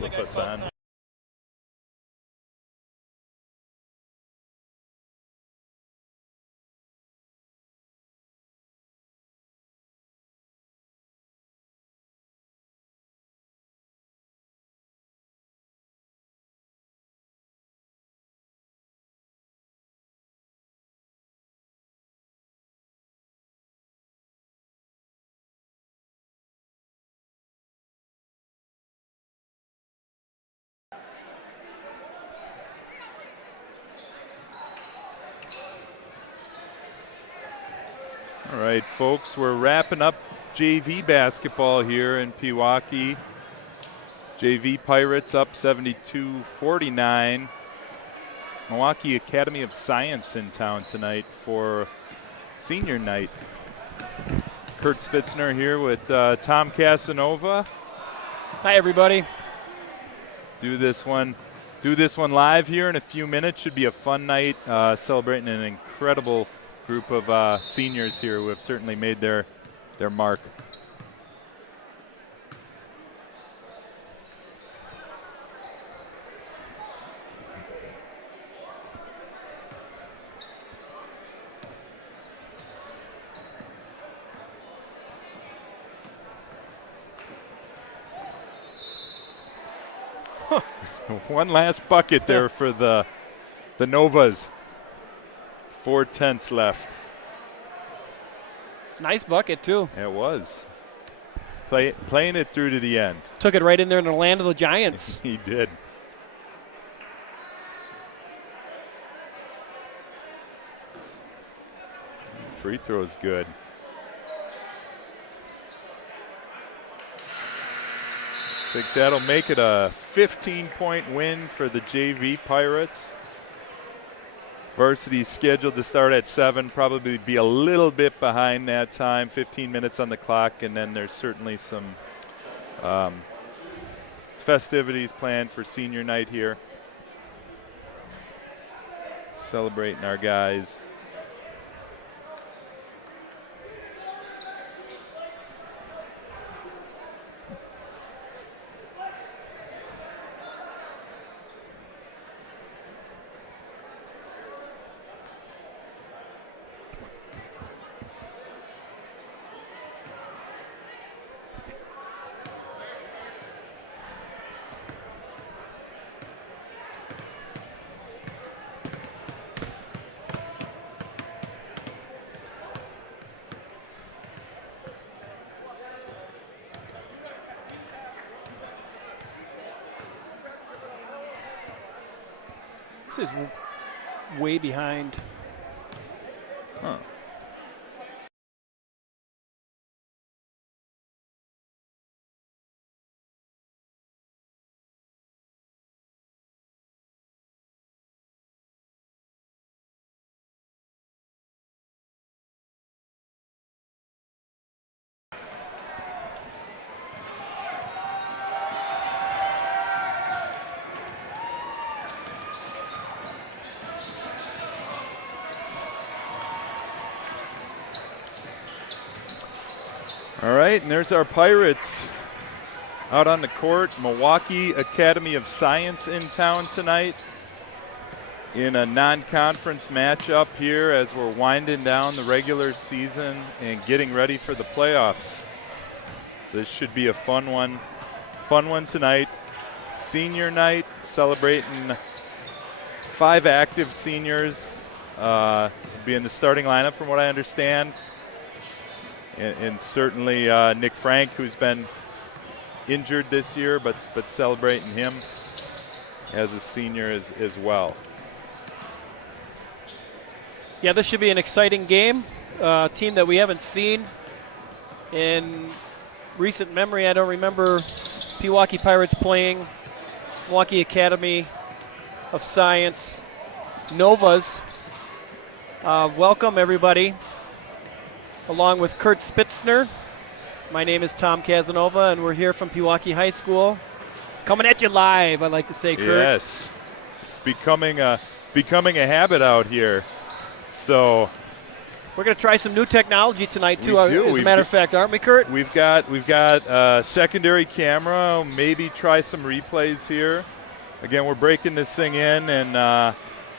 flip us on. All right, folks, we're wrapping up JV basketball here in Pewaukee. JV Pirates up 72-49. Milwaukee Academy of Science in town tonight for senior night. Kurt Spitzner here with Tom Casanova. Hi, everybody. Do this one live here in a few minutes. Should be a fun night, celebrating an incredible group of seniors here who have certainly made their mark. One last bucket there for the Novas. 4/10 left. Nice bucket, too. It was. Playing it through to the end. Took it right in there in the land of the Giants. He did. Free throw's good. I think that'll make it a 15-point win for the JV Pirates. Varsity scheduled to start at 7, probably be a little bit behind that time, 15 minutes on the clock, and then there's certainly some festivities planned for senior night here. Celebrating our guys. This is way behind. Huh. All right, and there's our Pirates out on the court. Milwaukee Academy of Science in town tonight in a non-conference matchup here as we're winding down the regular season and getting ready for the playoffs. So this should be a fun one tonight. Senior night, celebrating 5 active seniors be in the starting lineup from what I understand. And certainly Nick Frank, who's been injured this year, but celebrating him as a senior as well. Yeah, this should be an exciting game. Team that we haven't seen in recent memory. I don't remember Pewaukee Pirates playing Milwaukee Academy of Science Novas. Welcome, everybody. Along with Kurt Spitzner. My name is Tom Casanova, and we're here from Pewaukee High School. Coming at you live, I'd like to say, Kurt. Yes. It's becoming a habit out here. So We're going to try some new technology tonight, too, We do. as a matter of fact, aren't we, Kurt? We've got secondary camera, maybe try some replays here. Again, we're breaking this thing in, and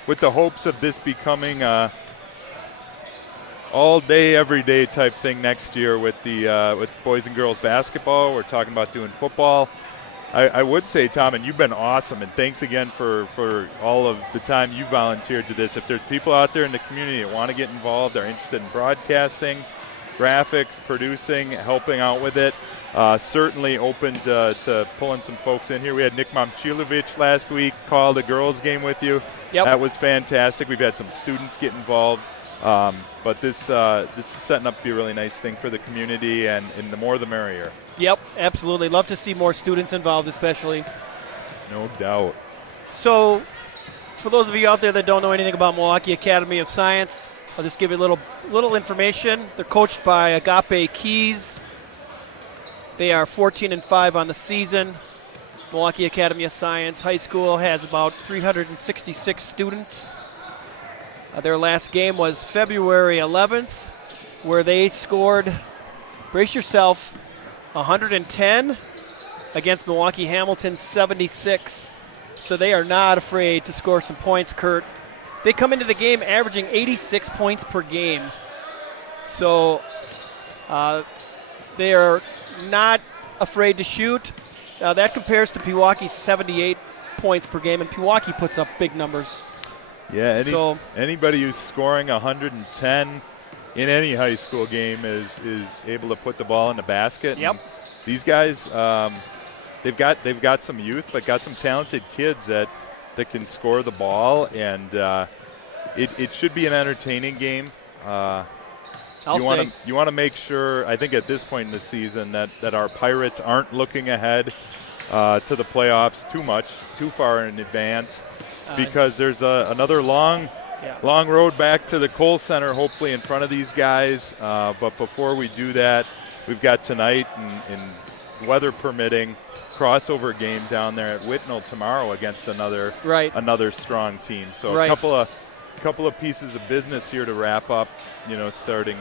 with the hopes of this becoming all day, every day type thing next year with boys and girls basketball. We're talking about doing football. I would say, Tom, and you've been awesome, and thanks again for all of the time you volunteered to this. If there's people out there in the community that want to get involved, are interested in broadcasting, graphics, producing, helping out with it, certainly open to pulling some folks in here. We had Nick Momchilovic last week call the girls game with you. Yep. That was fantastic. We've had some students get involved. But this is setting up to be a really nice thing for the community, and the more the merrier. Yep, absolutely. Love to see more students involved, especially. No doubt. So, for those of you out there that don't know anything about Milwaukee Academy of Science, I'll just give you a little information. They're coached by Agape Keys. They are 14-5 on the season. Milwaukee Academy of Science High School has about 366 students. Their last game was February 11th, where they scored, brace yourself, 110 against Milwaukee Hamilton 76. So they are not afraid to score some points, Kurt. They come into the game averaging 86 points per game. So they are not afraid to shoot. That compares to Pewaukee's 78 points per game, and Pewaukee puts up big numbers. Yeah, anybody who's scoring 110 in any high school game is able to put the ball in the basket. Yep. And these guys, they've got some youth, but got some talented kids that can score the ball, and it should be an entertaining game. You want to make sure, I think at this point in the season, that our Pirates aren't looking ahead to the playoffs too far in advance. Because there's another long road back to the Kohl Center, hopefully in front of these guys. But before we do that, we've got tonight and weather permitting, crossover game down there at Whitnall tomorrow against another strong team. So a couple of pieces of business here to wrap up, starting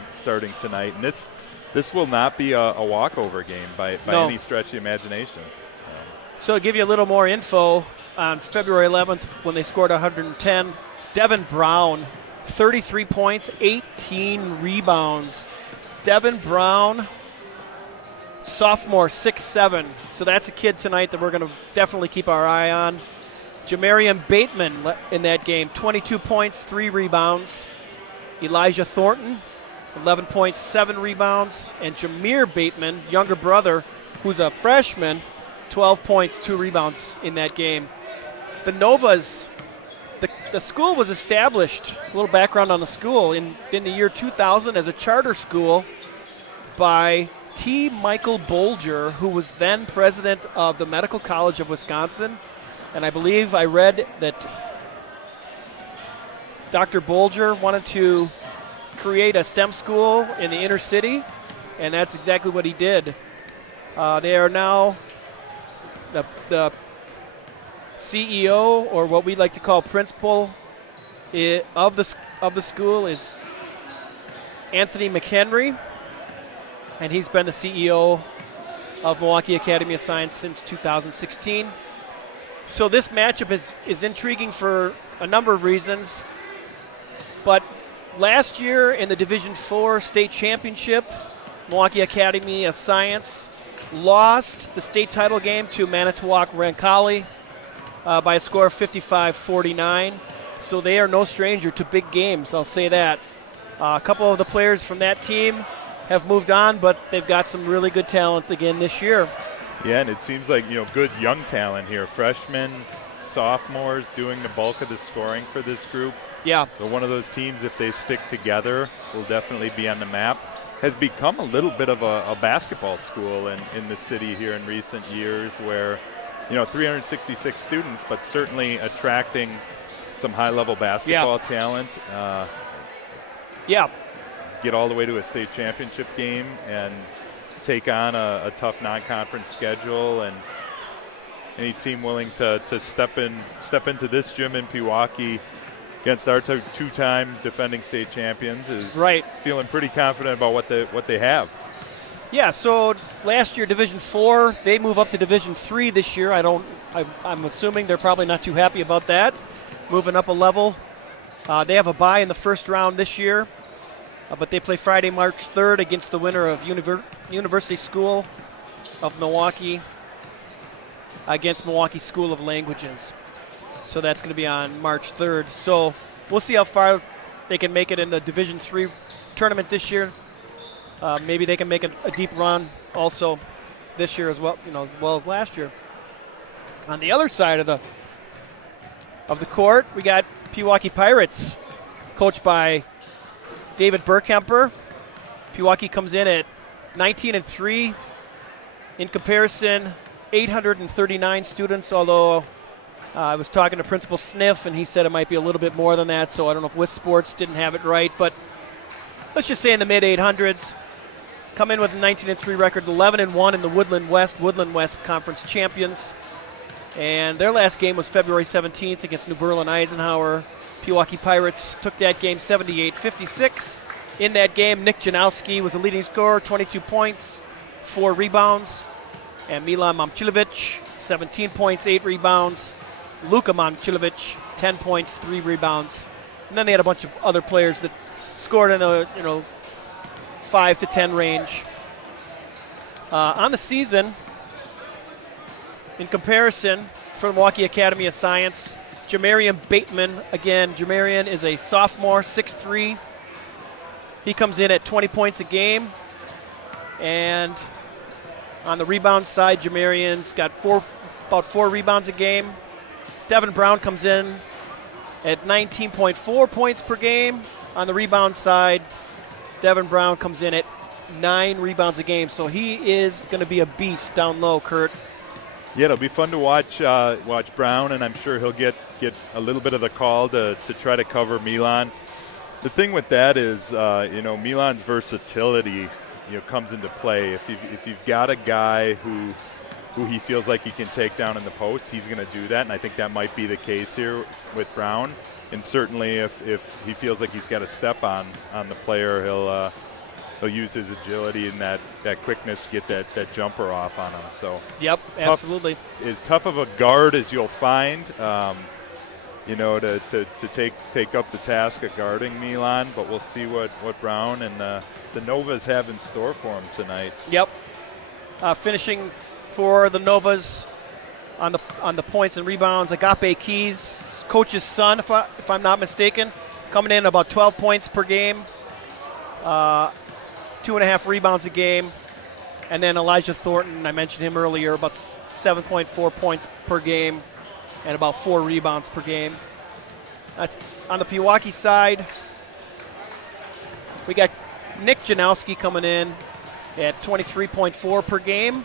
tonight. And this will not be a walkover game by any stretch of the imagination. So to give you a little more info, on February 11th, when they scored 110, Devin Brown, 33 points, 18 rebounds. Devin Brown, sophomore, 6'7". So that's a kid tonight that we're going to definitely keep our eye on. Jamarian Bateman in that game, 22 points, 3 rebounds. Elijah Thornton, 11 points, 7 rebounds. And Jameer Bateman, younger brother, who's a freshman, 12 points, 2 rebounds in that game. The Novas, the school was established, a little background on the school, in the year 2000 as a charter school by T. Michael Bolger, who was then president of the Medical College of Wisconsin. And I believe I read that Dr. Bolger wanted to create a STEM school in the inner city, and that's exactly what he did. They are now the CEO, or what we like to call principal, of the school is Anthony McHenry, and he's been the CEO of Milwaukee Academy of Science since 2016. So this matchup is intriguing for a number of reasons. But last year in the Division IV state championship, Milwaukee Academy of Science lost the state title game to Manitowoc Rancalli by a score of 55-49. So they are no stranger to big games, I'll say that. A couple of the players from that team have moved on, but they've got some really good talent again this year. Yeah, and it seems like, good young talent here. Freshmen, sophomores doing the bulk of the scoring for this group. Yeah. So one of those teams, if they stick together, will definitely be on the map. Has become a little bit of a basketball school in the city here in recent years, where 366 students, but certainly attracting some high-level basketball talent. Get all the way to a state championship game and take on a tough non-conference schedule. And any team willing to step into this gym in Pewaukee against our two-time defending state champions is right. Feeling pretty confident about what they have. Yeah, so last year Division 4, they move up to Division 3 this year. I'm assuming they're probably not too happy about that, moving up a level. They have a bye in the first round this year, but they play Friday, March 3rd against the winner of University School of Milwaukee against Milwaukee School of Languages. So that's going to be on March 3rd. So we'll see how far they can make it in the Division 3 tournament this year. Maybe they can make a deep run also this year as well, as well as last year. On the other side of the court, we got Pewaukee Pirates, coached by David Burkemper. Pewaukee comes in at 19-3. In comparison, 839 students, although I was talking to Principal Sniff, and he said it might be a little bit more than that, so I don't know if With Sports didn't have it right, but let's just say in the mid-800s. Come in with a 19-3 record, 11-1 in the Woodland West Conference champions. And their last game was February 17th against New Berlin Eisenhower. Pewaukee Pirates took that game 78-56. In that game, Nick Janowski was the leading scorer, 22 points, 4 rebounds. And Milan Momcilovic, 17 points, 8 rebounds. Luka Momcilovic, 10 points, 3 rebounds. And then they had a bunch of other players that scored in the 5 to 10 range. On the season, in comparison, from Milwaukee Academy of Science, Jamarian Bateman, again, Jamarian is a sophomore, 6'3". He comes in at 20 points a game. And on the rebound side, Jamarian's got about 4 rebounds a game. Devin Brown comes in at 19.4 points per game. On the rebound side, Devin Brown comes in at 9 rebounds a game, so he is going to be a beast down low, Kurt. Yeah, it'll be fun to watch Brown, and I'm sure he'll get a little bit of the call to try to cover Milan. The thing with that is, Milan's versatility, comes into play. If you've got a guy who he feels like he can take down in the post, he's going to do that, and I think that might be the case here with Brown. And certainly, if he feels like he's got a step on the player, he'll use his agility and that quickness to get that jumper off on him. So yep, absolutely. As tough of a guard as you'll find, to take up the task of guarding Milan. But we'll see what Brown and the Novas have in store for him tonight. Yep. Finishing for the Novas on the points and rebounds, Agape Keys, coach's son, if I'm not mistaken, coming in about 12 points per game, 2.5 rebounds a game. And then Elijah Thornton, I mentioned him earlier, about 7.4 points per game and about 4 rebounds per game. That's on the Pewaukee side. We got Nick Janowski coming in at 23.4 per game.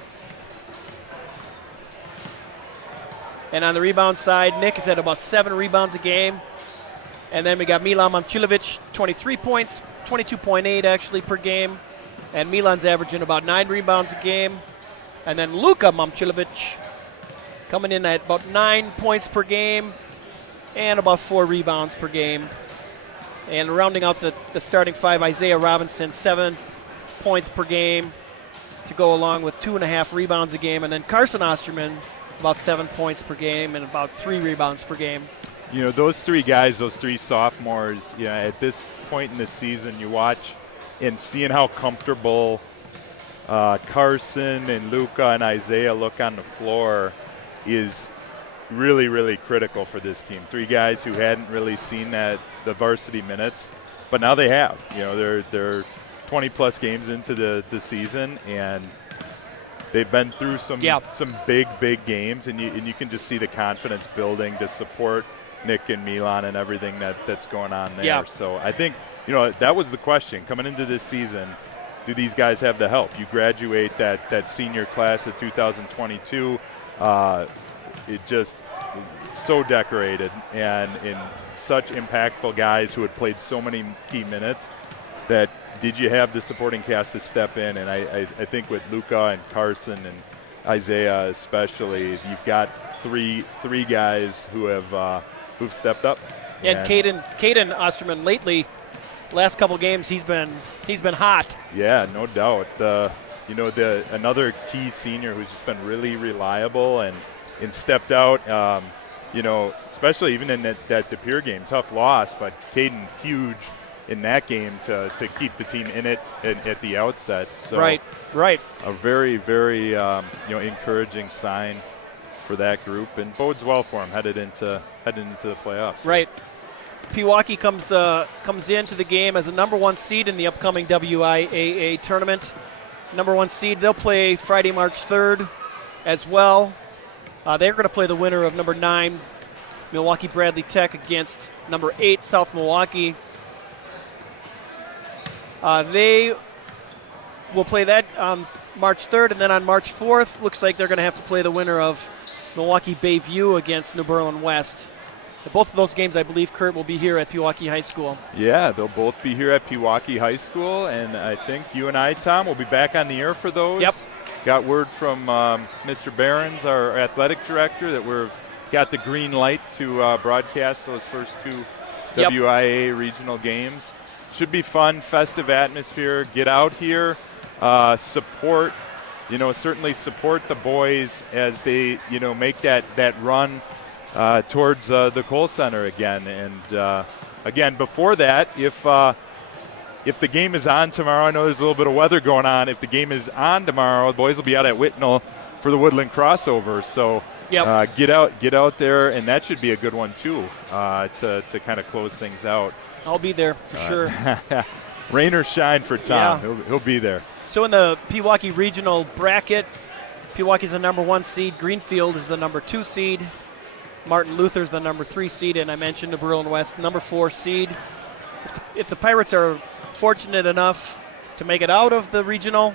And on the rebound side, Nick is at about 7 rebounds a game. And then we got Milan Momcilovic, 23 points, 22.8 actually per game. And Milan's averaging about 9 rebounds a game. And then Luka Momcilovic coming in at about 9 points per game and about 4 rebounds per game. And rounding out the starting 5, Isaiah Robinson, 7 points per game to go along with 2.5 rebounds a game. And then Carson Osterman, about 7 points per game and about 3 rebounds per game. Those 3 guys, those 3 sophomores, at this point in the season, you watch and seeing how comfortable Carson and Luka and Isaiah look on the floor is really, really critical for this team. 3 guys who hadn't really seen the varsity minutes, but now they have. They're 20-plus games into the season, and they've been through some big games, and you can just see the confidence building to support Nick and Milan and everything that's going on there. Yeah. So I think, that was the question. Coming into this season, do these guys have the help? You graduate that senior class of 2022, it just so decorated and in such impactful guys who had played so many key minutes that did you have the supporting cast to step in? And I think with Luka and Carson and Isaiah especially, you've got three guys who have who've stepped up. And Caden Osterman lately, last couple games, he's been hot. Yeah, no doubt. Another key senior who's just been really reliable and stepped out. Especially even in that De Pere game, tough loss, but Caden huge in that game to keep the team in it at the outset. So right. A very, very encouraging sign for that group, and bodes well for them headed into the playoffs. Right. Pewaukee comes into the game as a number 1 seed in the upcoming WIAA tournament. Number 1 seed, they'll play Friday, March 3rd as well. They're going to play the winner of number 9, Milwaukee Bradley Tech, against number 8, South Milwaukee. They will play that on March 3rd, and then on March 4th, looks like they're going to have to play the winner of Milwaukee Bayview against New Berlin West. Both of those games, I believe, Kurt, will be here at Pewaukee High School. Yeah, they'll both be here at Pewaukee High School, and I think you and I, Tom, will be back on the air for those. Yep. Got word from Mr. Behrens, our athletic director, that we've got the green light to broadcast those first 2 WIA regional games. Should be fun, festive atmosphere. Get out here, support, certainly support the boys as they, make that run towards the Kohl Center again. And again, before that, if the game is on tomorrow, I know there's a little bit of weather going on. If the game is on tomorrow, the boys will be out at Whitnall for the Woodland crossover. So get out there, and that should be a good one too to kind of close things out. I'll be there for sure. Rain or shine for Tom, he'll be there. So in the Pewaukee regional bracket, Pewaukee's the number 1 seed. Greenfield is the number 2 seed. Martin Luther's the number 3 seed, and I mentioned New Berlin West, number 4 seed. If the Pirates are fortunate enough to make it out of the regional,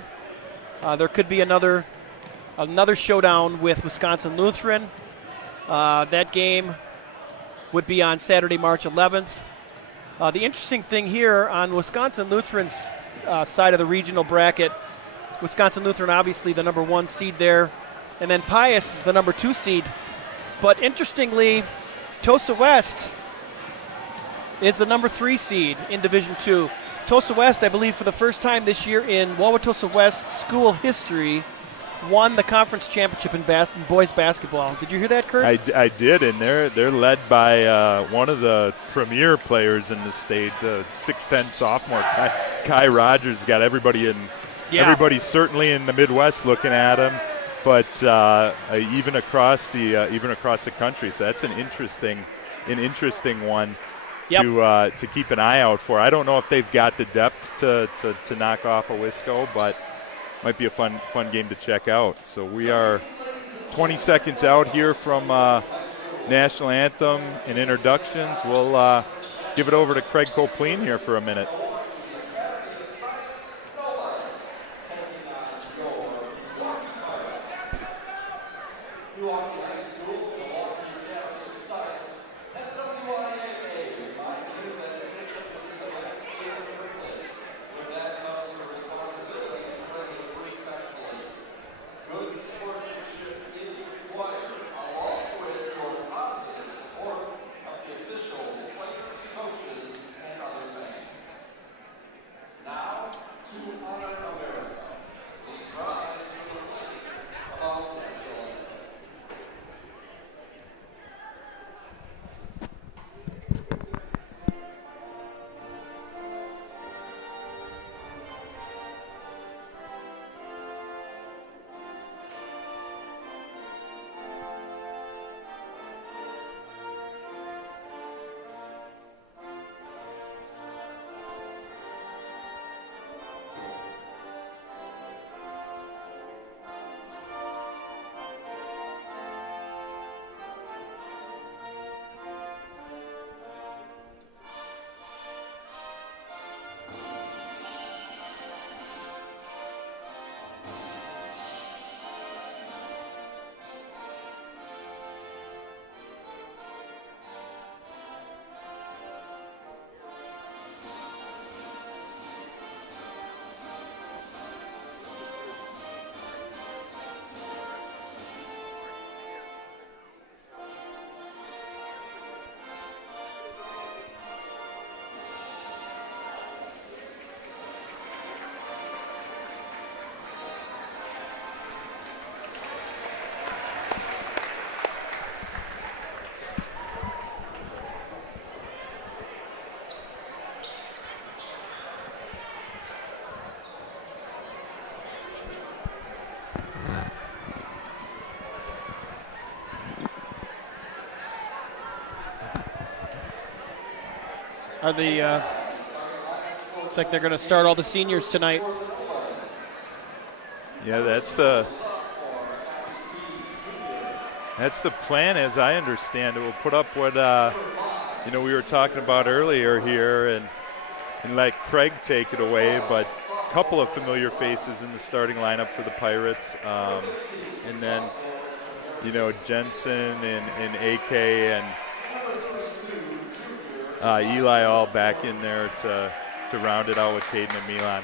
there could be another showdown with Wisconsin Lutheran. That game would be on Saturday, March 11th. The interesting thing here on Wisconsin Lutheran's side of the regional bracket, Wisconsin Lutheran obviously the number 1 seed there, and then Pius is the number 2 seed. But interestingly, Tosa West is the number 3 seed in Division II. Tosa West, I believe for the first time this year in Wauwatosa West school history, won the conference championship in boys basketball. Did you hear that, Kurt? I did, and they're led by one of the premier players in the state, 6'10" sophomore Kai Rogers. Got everybody everybody certainly in the Midwest looking at him, but even across the country. So that's an interesting one to keep an eye out for. I don't know if they've got the depth to knock off a Wisco, but might be a fun game to check out. So we are 20 seconds out here from National Anthem and introductions. We'll give it over to Craig Copleen here for a minute. are the. Looks like they're going to start all the seniors tonight. Yeah, that's the plan, as I understand it. We'll put up what we were talking about earlier here, and let Craig take it away. But a couple of familiar faces in the starting lineup for the Pirates, and then Jensen and AK and Eli all back in there to round it out with Caden and Milan.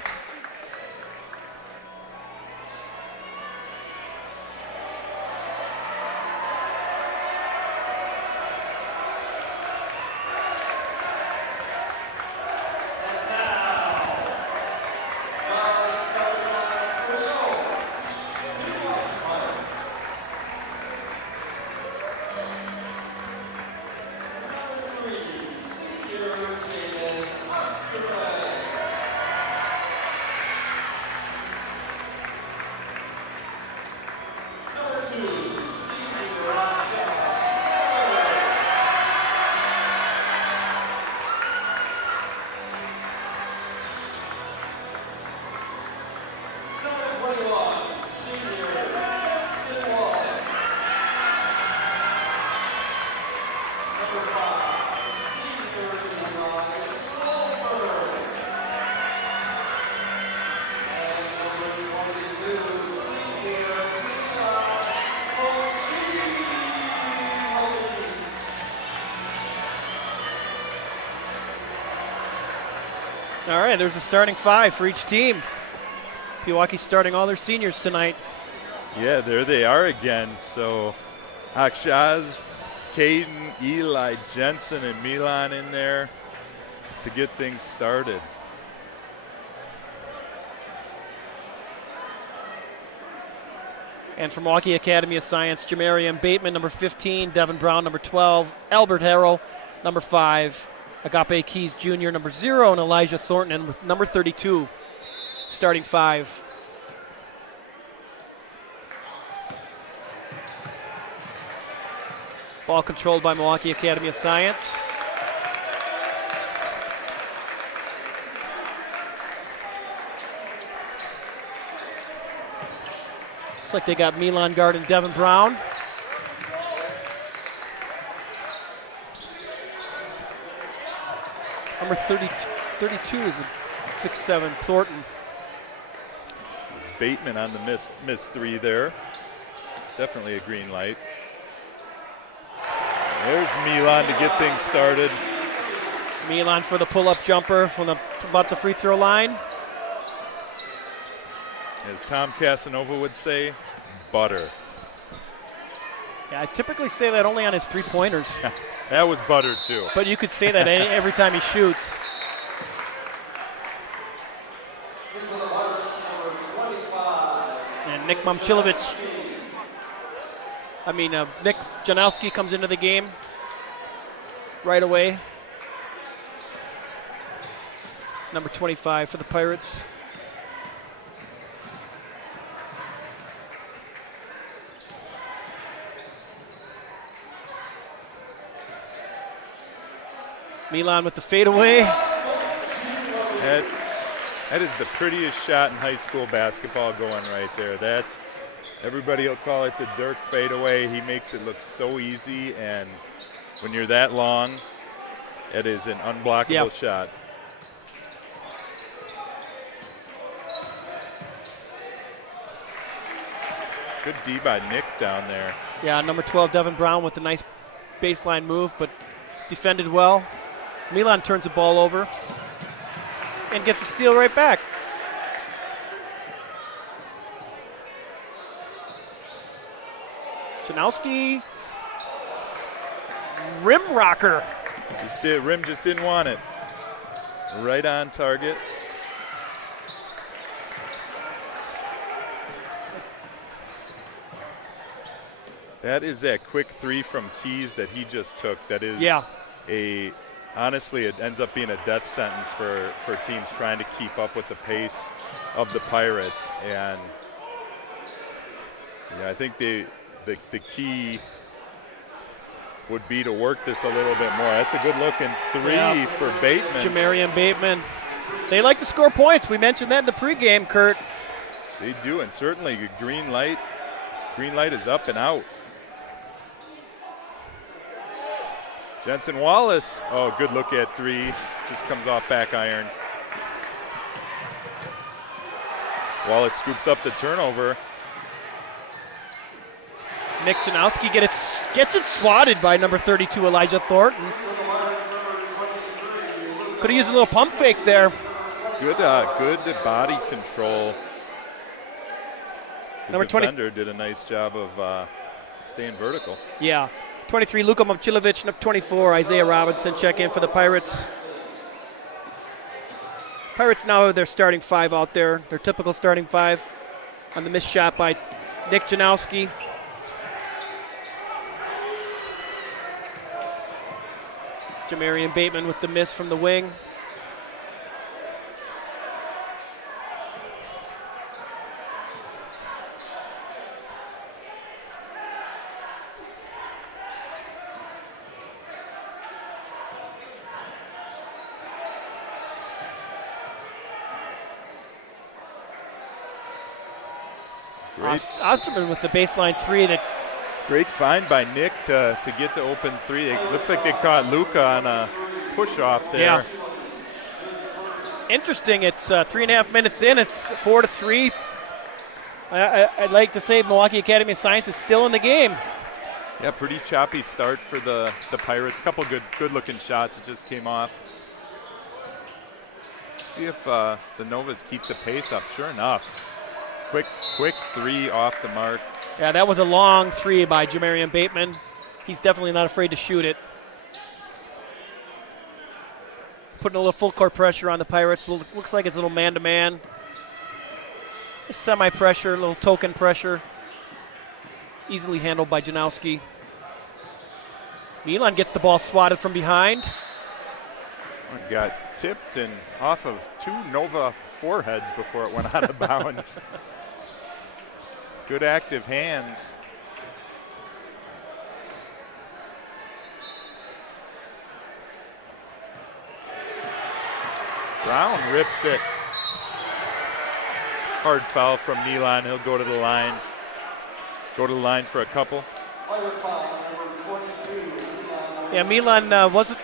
All right, there's a starting 5 for each team. Pewaukee starting all their seniors tonight. Yeah, there they are again. So Akshaz, Caden, Eli, Jensen, and Milan in there to get things started. And from Milwaukee Academy of Science, Jamarian Bateman, number 15, Devin Brown, number 12, Albert Harrell, number 5, Agape Keys Jr., number 0, and Elijah Thornton, number 32, starting 5. Ball controlled by Milwaukee Academy of Science. Looks like they got Milan guard and Devin Brown. Number 32 is a 6'7" Thornton. Bateman on the miss 3 there. Definitely a green light. There's Milan to get things started. Milan for the pull-up jumper from about the free throw line. As Tom Casanova would say, butter. Yeah, I typically say that only on his three-pointers. That was butter too. But you could say that every time he shoots. And Nick Janowski comes into the game right away. Number 25 for the Pirates. Milan with the fadeaway. That is the prettiest shot in high school basketball going right there. That everybody will call it the Dirk fadeaway. He makes it look so easy, and when you're that long, it is an unblockable shot. Good D by Nick down there. Yeah, number 12, Devin Brown with a nice baseline move, but defended well. Milan turns the ball over and gets a steal right back. Janowski, rim rocker. Rim just didn't want it. Right on target. That is that quick 3 from Keys that he just took. That is honestly, it ends up being a death sentence for teams trying to keep up with the pace of the Pirates. And I think the key would be to work this a little bit more. That's a good-looking three for Bateman. Jamarian Bateman. They like to score points. We mentioned that in the pregame, Kurt. They do, and certainly green light. Green light is up and out. Jensen Wallace, oh, good look at three. Just comes off back iron. Wallace scoops up the turnover. Nick Janowski gets it swatted by number 32, Elijah Thornton. Could have used a little pump fake there. Good body control. The number 20 defender did a nice job of staying vertical. Yeah. 23, Luka Momcilovic. Number 24, Isaiah Robinson, check in for the Pirates. Pirates now have their starting five out there, their typical starting five, on the missed shot by Nick Janowski. Jamarian Bateman with the miss from the wing. Osterman with the baseline three. That great find by Nick to get the open three. It looks like they caught Luka on a push off there. Yeah. Interesting. It's 3.5 minutes in. It's 4-3. I'd like to say Milwaukee Academy of Science is still in the game. Yeah, pretty choppy start for the Pirates. Couple good looking shots. It just came off. See if the Novas keep the pace up. Sure enough. Quick three off the mark. Yeah, that was a long three by Jamarian Bateman. He's definitely not afraid to shoot it. Putting a little full court pressure on the Pirates. Looks like it's a little man-to-man. Semi-pressure, a little token pressure. Easily handled by Janowski. Milan gets the ball swatted from behind. Got tipped and off of two Nova foreheads before it went out of bounds. Good active hands. Brown rips it. Hard foul from Milan. He'll go to the line. Go to the line for a couple. Yeah, Milan wasn't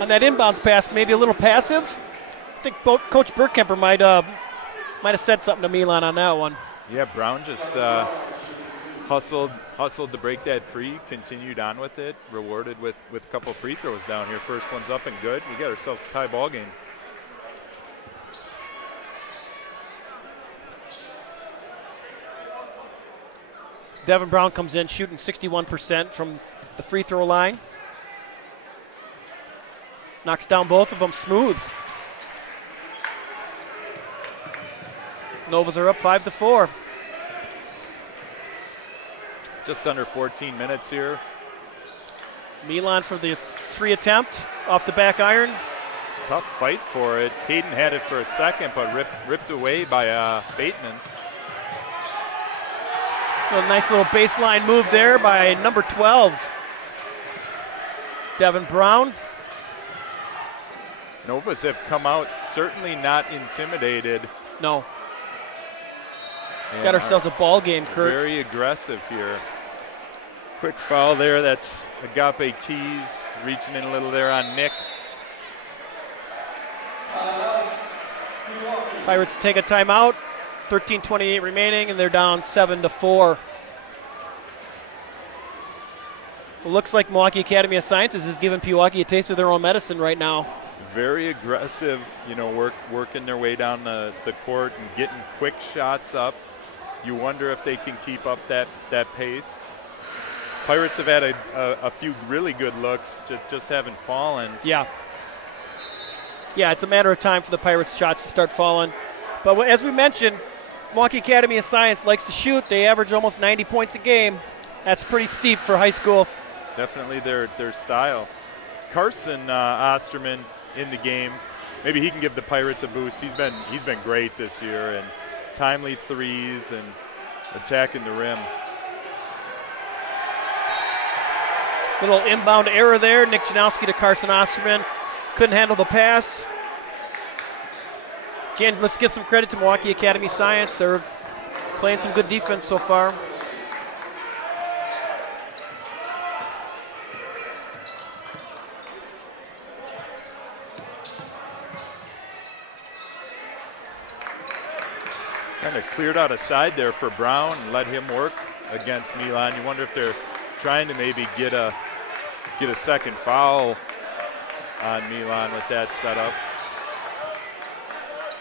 on that inbounds pass, maybe a little passive. I think Coach Bergkemper might have said something to Milan on that one. Yeah, Brown just hustled to break that free, continued on with it, rewarded with a couple free throws down here. First one's up and good. We got ourselves a tie ball game. Devin Brown comes in shooting 61% from the free throw line. Knocks down both of them smooth. Novas are up 5-4. Just under 14 minutes here. Milan for the three attempt off the back iron. Tough fight for it. Hayden had it for a second, but ripped away by Bateman. A nice little baseline move there by number 12, Devin Brown. Novas have come out certainly not intimidated. No. Got ourselves a ball game, Kurt. Very aggressive here. Quick foul there. That's Agape Keys reaching in a little there on Nick. Pirates take a timeout. 13:28 remaining, and they're down 7-4. It looks like Milwaukee Academy of Sciences is giving Pewaukee a taste of their own medicine right now. Very aggressive, working their way down the court and getting quick shots up. You wonder if they can keep up that pace. Pirates have had a few really good looks, just haven't fallen. Yeah, it's a matter of time for the Pirates' shots to start falling. But as we mentioned, Milwaukee Academy of Science likes to shoot. They average almost 90 points a game. That's pretty steep for high school. Definitely their style. Carson Osterman in the game. Maybe he can give the Pirates a boost. He's been great this year, and timely threes and attacking the rim. Little inbound error there. Nick Janowski to Carson Osterman. Couldn't handle the pass. Again, let's give some credit to Milwaukee Academy Science. They're playing some good defense so far. Kind of cleared out a side there for Brown and let him work against Milan. You wonder if they're trying to maybe get a second foul on Milan with that setup.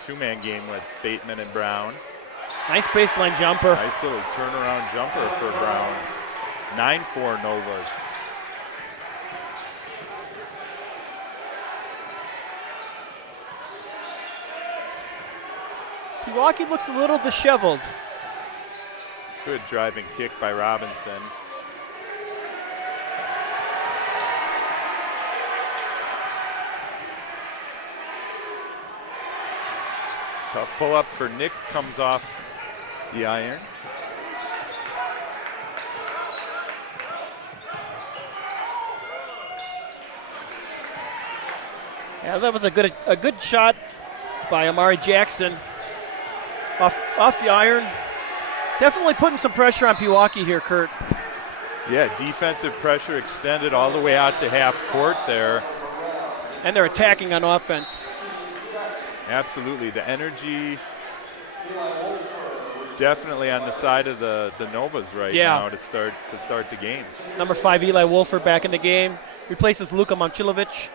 Two-man game with Bateman and Brown. Nice baseline jumper. Nice little turnaround jumper for Brown. 9-4 Novas. Pewaukee looks a little disheveled. Good driving kick by Robinson. Tough pull up for Nick, comes off the iron. Yeah, that was a good shot by Amari Jackson off the iron. Definitely putting some pressure on Pewaukee here, Kurt. Yeah, defensive pressure extended all the way out to half court there. And they're attacking on offense. Absolutely, the energy definitely on the side of the Novas right now to start the game. Number 5 Eli Wolford back in the game, replaces Luka Momcilovic.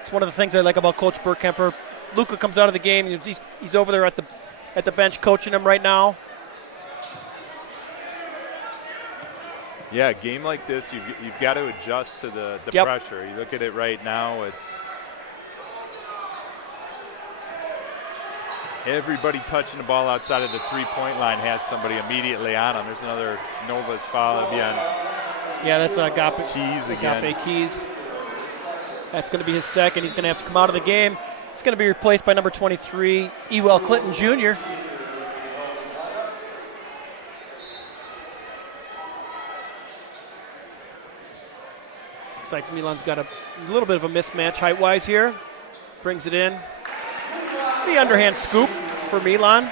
It's one of the things I like about Coach Burkemper. Luka comes out of the game, he's over there at the bench coaching him right now. Yeah, a game like this, you've got to adjust to the pressure. You look at it right now, everybody touching the ball outside of the three-point line has somebody immediately on them. There's another Novas foul. That'd be on. Yeah, that's Agape Keys again. Agape Keys. That's going to be his second. He's going to have to come out of the game. He's going to be replaced by number 23, Ewell Clinton Jr. Looks like Milan's got a little bit of a mismatch height-wise here. Brings it in. The underhand scoop for Milan.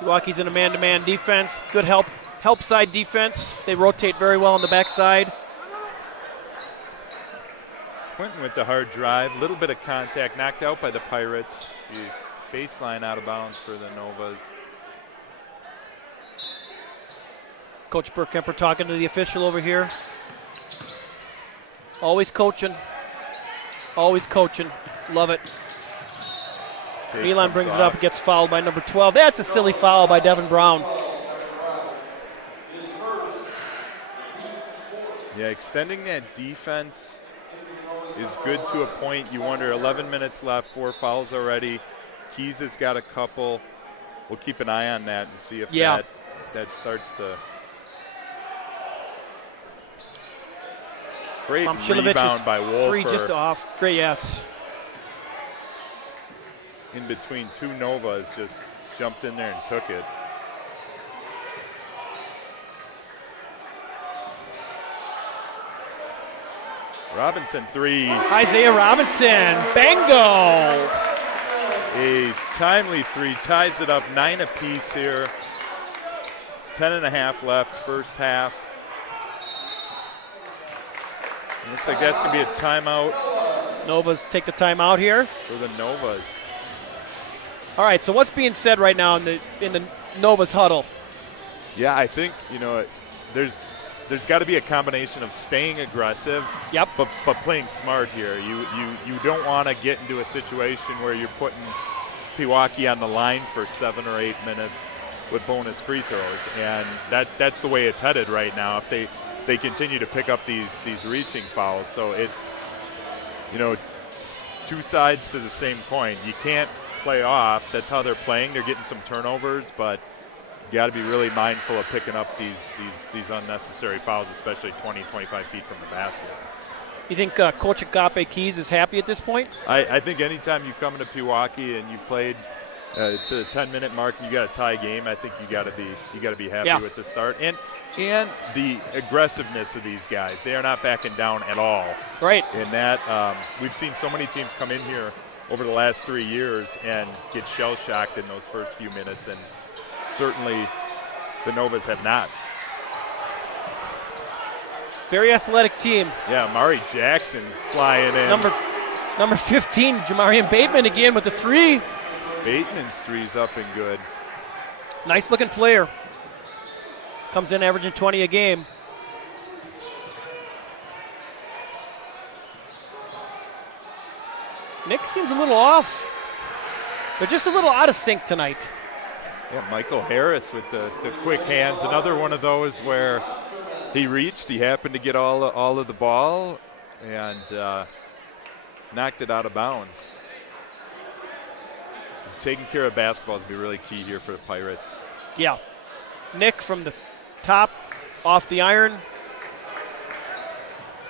Milwaukee's in a man-to-man defense. Good help side defense. They rotate very well on the backside. Quinton with the hard drive. A little bit of contact. Knocked out by the Pirates. The baseline out of bounds for the Novas. Coach Burkemper talking to the official over here. Always coaching. Always coaching. Love it. Milan brings it up, gets fouled by number 12. That's a silly foul by Devin Brown. Yeah, extending that defense is good to a point. You wonder, 11 minutes left, 4 fouls already. Keys has got a couple. We'll keep an eye on that and see if that starts to. Great rebound by Wolfer. 3 just off. Great, yes. In between two Novas, just jumped in there and took it. Robinson 3. Isaiah Robinson, bango! A timely 3, ties it up 9 apiece here. 10.5 left, first half. Looks like that's going to be a timeout. Novas take the timeout here. For the Novas. All right, so what's being said right now in the Novas huddle? Yeah, I think, there's got to be a combination of staying aggressive, but playing smart here. You don't want to get into a situation where you're putting Pewaukee on the line for 7 or 8 minutes with bonus free throws, and that's the way it's headed right now. If they continue to pick up these reaching fouls, so two sides to the same coin. You can't play off. That's how they're playing. They're getting some turnovers, but you got to be really mindful of picking up these unnecessary fouls, especially 20, 25 feet from the basket. You think Coach Agape Keys is happy at this point? I think anytime you come into Pewaukee and you've played to the 10-minute mark, you got a tie game. I think you got to be happy with the start and the aggressiveness of these guys. They are not backing down at all. Right. In that, we've seen so many teams come in here over the last 3 years and get shell-shocked in those first few minutes, and certainly the Novas have not. Very athletic team. Yeah, Mari Jackson flying in. Number 15, Jamarian Bateman again with the three. Bateman's three's up and good. Nice looking player. Comes in averaging 20 a game. Nick seems a little off. They're just a little out of sync tonight. Yeah, Michael Harris with the quick hands. Another one of those where he reached, he happened to get all of the ball and knocked it out of bounds. Taking care of basketball is going to be really key here for the Pirates. Yeah. Nick from the top, off the iron.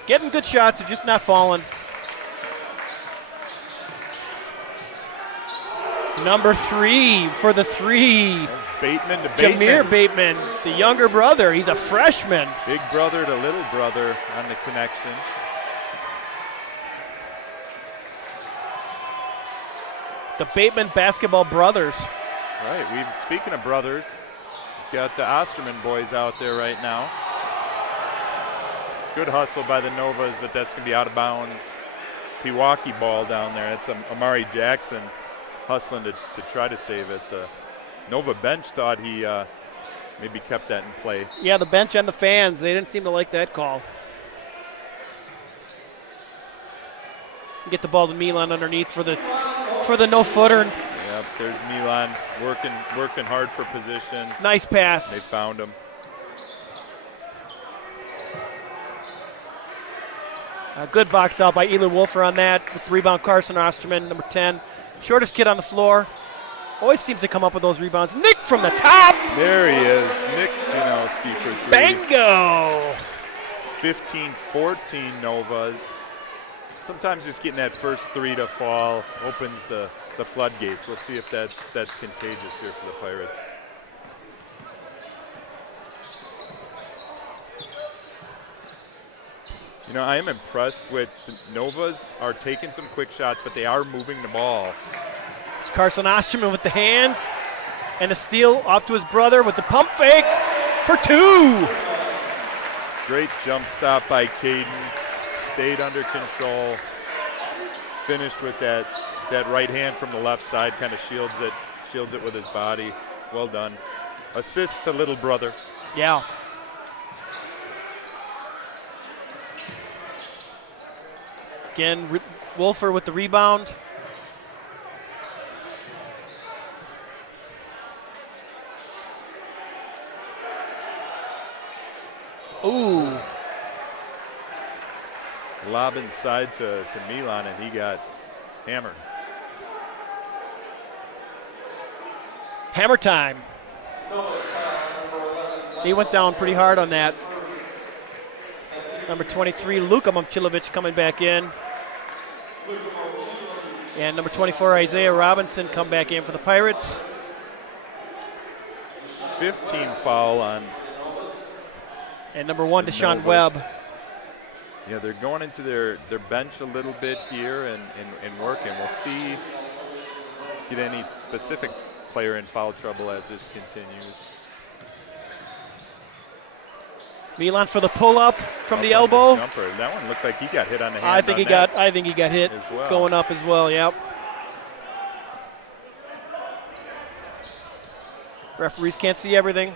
Getting good shots, they're just not falling. Number 3 for the three. That's Bateman to Bateman. Jameer Bateman, the younger brother. He's a freshman. Big brother to little brother on the connection. The Bateman basketball brothers. Right, speaking of brothers, we've got the Osterman boys out there right now. Good hustle by the Novas, but that's going to be out of bounds. Pewaukee ball down there. That's Amari Jackson hustling to try to save it. The Nova bench thought he maybe kept that in play. Yeah, the bench and the fans, they didn't seem to like that call. Get the ball to Milan underneath for the no-footer. Yep, there's Milan working hard for position. Nice pass. They found him. A good box out by Eli Wolfer on that. With the rebound, Carson Osterman, number 10. Shortest kid on the floor. Always seems to come up with those rebounds. Nick from the top. There he is. Nick Janowski for three. Bingo. 15-14 Novas. Sometimes just getting that first three to fall opens the floodgates. We'll see if that's contagious here for the Pirates. You know, I am impressed with the Novas are taking some quick shots, but they are moving the ball. It's Carson Osterman with the hands and a steal off to his brother with the pump fake for 2. Great jump stop by Caden. Stayed under control. Finished with that right hand from the left side, kind of shields it with his body. Well done. Assist to little brother. Yeah. Again, Wolfer with the rebound. Ooh. Lob inside to Milan, and he got hammered. Hammer time. He went down pretty hard on that. Number 23, Luka Momcilovic coming back in. And number 24, Isaiah Robinson come back in for the Pirates. 15 foul on. And number 1, Deshaun Novas. Webb. Yeah, they're going into their bench a little bit here and working. We'll see get any specific player in foul trouble as this continues. Milan for the pull-up from the elbow. Jumper. That one looked like he got hit on the hand. I think he got hit as well. Going up as well. Yep. Referees can't see everything.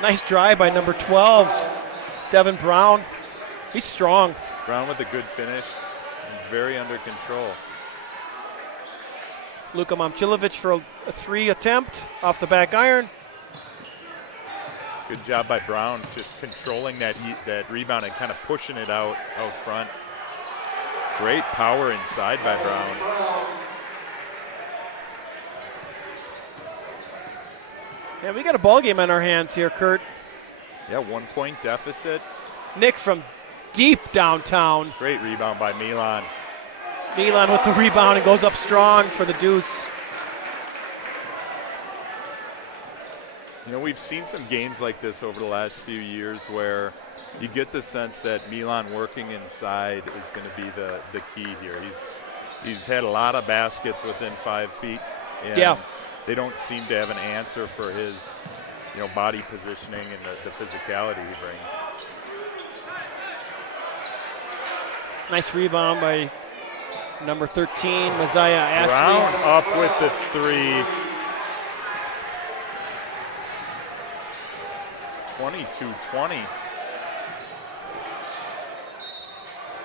Nice drive by number 12, Devin Brown. He's strong. Brown with a good finish and very under control. Luka Momcilovic for a 3 attempt off the back iron. Good job by Brown, just controlling that rebound and kind of pushing it out front. Great power inside by Brown. Yeah, we got a ball game on our hands here, Kurt. Yeah, 1 point deficit. Nick from deep downtown. Great rebound by Milan. Milan with the rebound and goes up strong for the deuce. You know, we've seen some games like this over the last few years where you get the sense that Milan working inside is going to be the key here. He's had a lot of baskets within 5 feet. And yeah. They don't seem to have an answer for his, body positioning and the physicality he brings. Nice rebound by number 13, Messiah Ashley. Brown up with the 3. 22-20.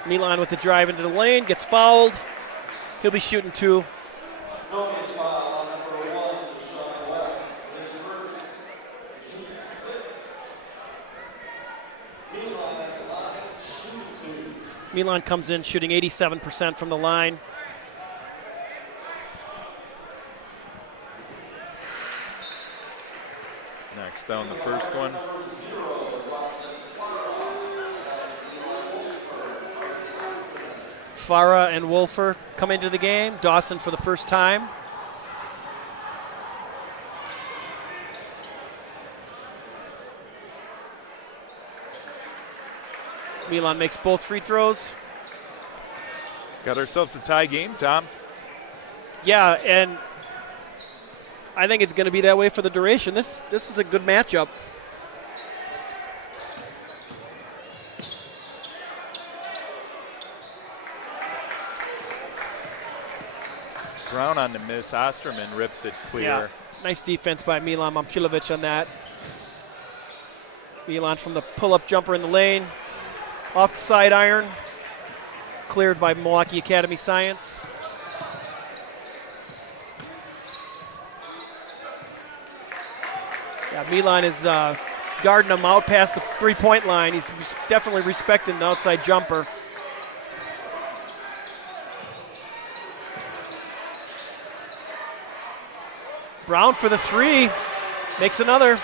Milan with the drive into the lane, gets fouled. He'll be shooting 2. Milan comes in shooting 87% from the line. Next down the first one. Farah and Wolfer come into the game. Dawson for the first time. Milan makes both free throws. Got ourselves a tie game, Tom. Yeah, and I think it's going to be that way for the duration. This is a good matchup. Brown on the miss. Osterman rips it clear. Yeah, nice defense by Milan Momcilovic on that. Milan from the pull-up jumper in the lane. Off the side iron. Cleared by Milwaukee Academy Science. Yeah, Milan is guarding him out past the three-point line. He's definitely respecting the outside jumper. Brown for the 3. Makes another.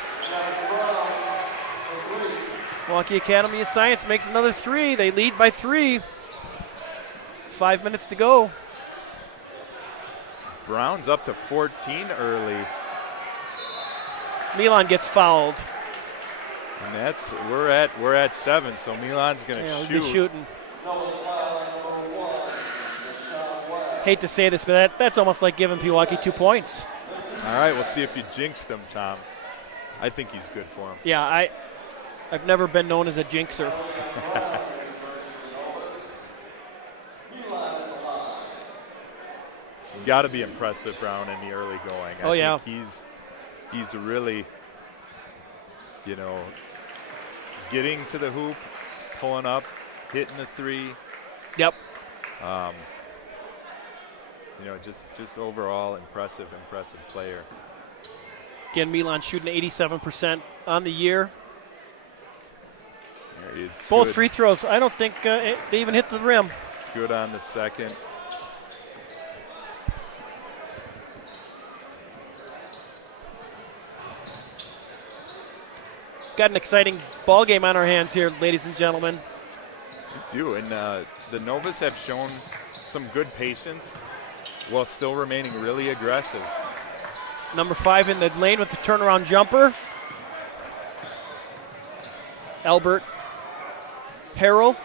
Milwaukee Academy of Science makes another 3. They lead by 3. 5 minutes to go. Brown's up to 14 early. Milan gets fouled. And we're at 7, so Milan's going to shoot. Be shooting. Hate to say this, but that's almost like giving Pewaukee 2 points. All right, we'll see if you jinxed him, Tom. I think he's good for him. Yeah, I've never been known as a jinxer. You got to be impressed with Brown in the early going. I think he's really, getting to the hoop, pulling up, hitting the 3. Yep. Just overall impressive player. Again, Milan shooting 87% on the year. There he is. Both good. free throws. I don't think they even hit the rim. Good on the second. Got an exciting ball game on our hands here, ladies and gentlemen. We do, and the Novas have shown some good patience while still remaining really aggressive. Number 5 in the lane with the turnaround jumper. Albert Harrell.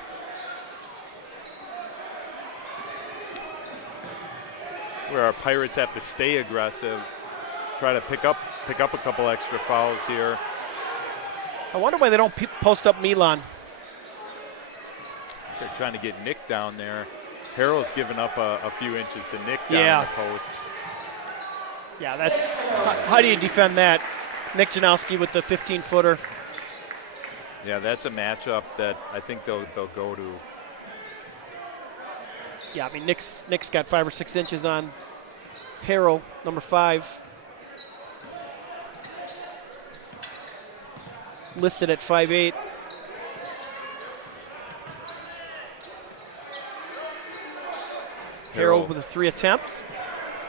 Where our Pirates have to stay aggressive, try to pick up a couple extra fouls here. I wonder why they don't post up Milan. They're trying to get Nick down there. Harrell's given up a few inches to Nick down in the post. Yeah, that's how do you defend that? Nick Janowski with the 15-footer. Yeah, that's a matchup that I think they'll go to. Yeah, I mean Nick's got 5 or 6 inches on Harrell, number 5. Listed at 5'8". Harold with the 3 attempts.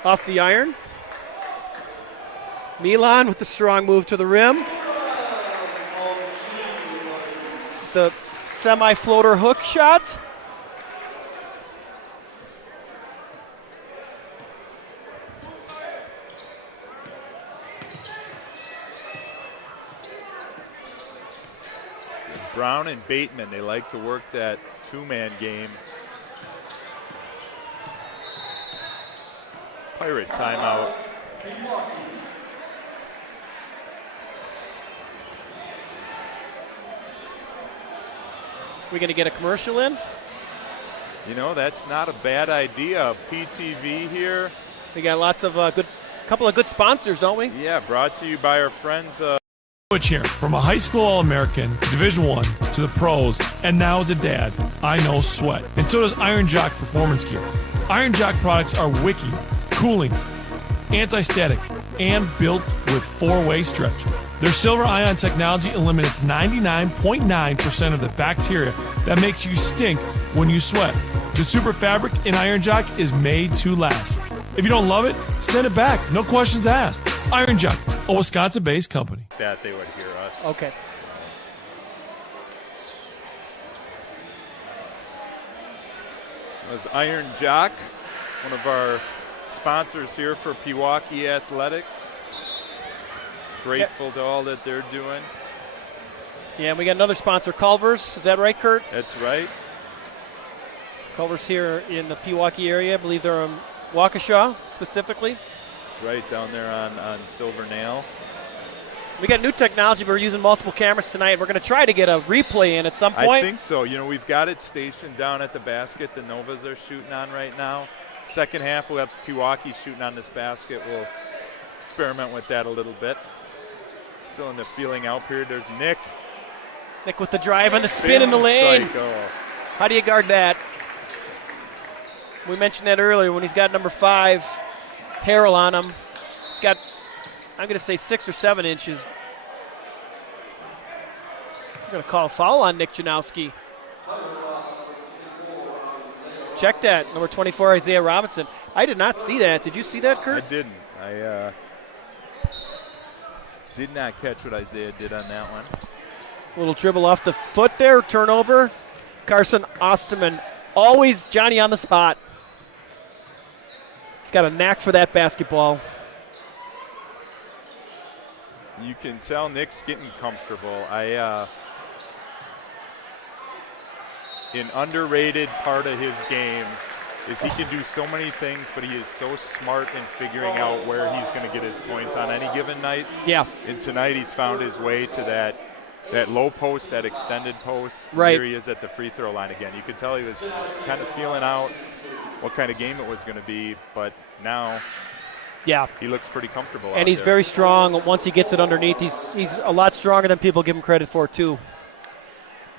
Off the iron. Milan with the strong move to the rim. The semi-floater hook shot. Brown and Bateman, they like to work that 2-man game. Pirate timeout. We going to get a commercial in? You know, that's not a bad idea. PTV here. We got lots of couple of good sponsors, don't we? Yeah, brought to you by our friends. Butch here. From a high school All-American, Division I, to the pros, and now as a dad, I know sweat. And so does Iron Jock Performance Gear. Iron Jock products are wiki, cooling, anti-static, and built with 4-way stretch. Their silver ion technology eliminates 99.9% of the bacteria that makes you stink when you sweat. The super fabric in Iron Jock is made to last. If you don't love it, send it back. No questions asked. Iron Jock, a Wisconsin-based company. That they would hear us. Okay. That was Iron Jock, one of our sponsors here for Pewaukee Athletics. Grateful to all that they're doing. Yeah, and we got another sponsor, Culver's. Is that right, Kurt? That's right. Culver's here in the Pewaukee area. I believe they're in Waukesha specifically. That's right, down there on Silver Nail. We got new technology. We're using multiple cameras tonight. We're going to try to get a replay in at some point. I think so. You know, we've got it stationed down at the basket the Novas are shooting on right now. Second half, we'll have Pewaukee shooting on this basket. We'll experiment with that a little bit. Still in the feeling out period. There's Nick. Nick with the drive and the spin in the lane. Psycho. How do you guard that? We mentioned that earlier when he's got number 5, Harrell on him. He's got, I'm going to say 6 or 7 inches. I'm going to call a foul on Nick Janowski. Check that, number 24, Isaiah Robinson. I did not see that. Did you see that, Kurt? I didn't. I did not catch what Isaiah did on that one. Little dribble off the foot there, turnover. Carson Osterman, always Johnny on the spot. He's got a knack for that basketball. You can tell Nick's getting comfortable. An underrated part of his game is he can do so many things, but he is so smart in figuring out where he's going to get his points on any given night. Yeah. And tonight he's found his way to that low post, that extended post. Right. Here he is at the free throw line again. You could tell he was kind of feeling out what kind of game it was going to be, but now he looks pretty comfortable and he's very strong. Once he gets it underneath, he's a lot stronger than people give him credit for, too.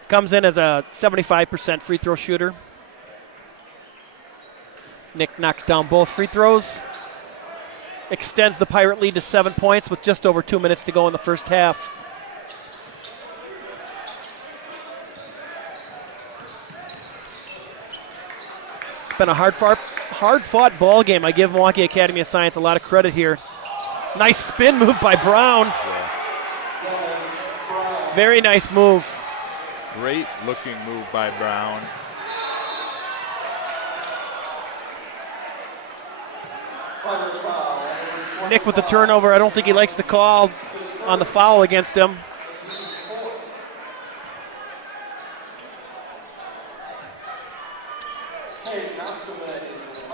Comes in as a 75% free throw shooter. Nick knocks down both free throws. Extends the Pirate lead to 7 points with just over 2 minutes to go in the first half. It's been a hard-fought ball game. I give Milwaukee Academy of Science a lot of credit here. Nice spin move by Brown. Very nice move. Great looking move by Brown. Nick with the turnover. I don't think he likes the call on the foul against him.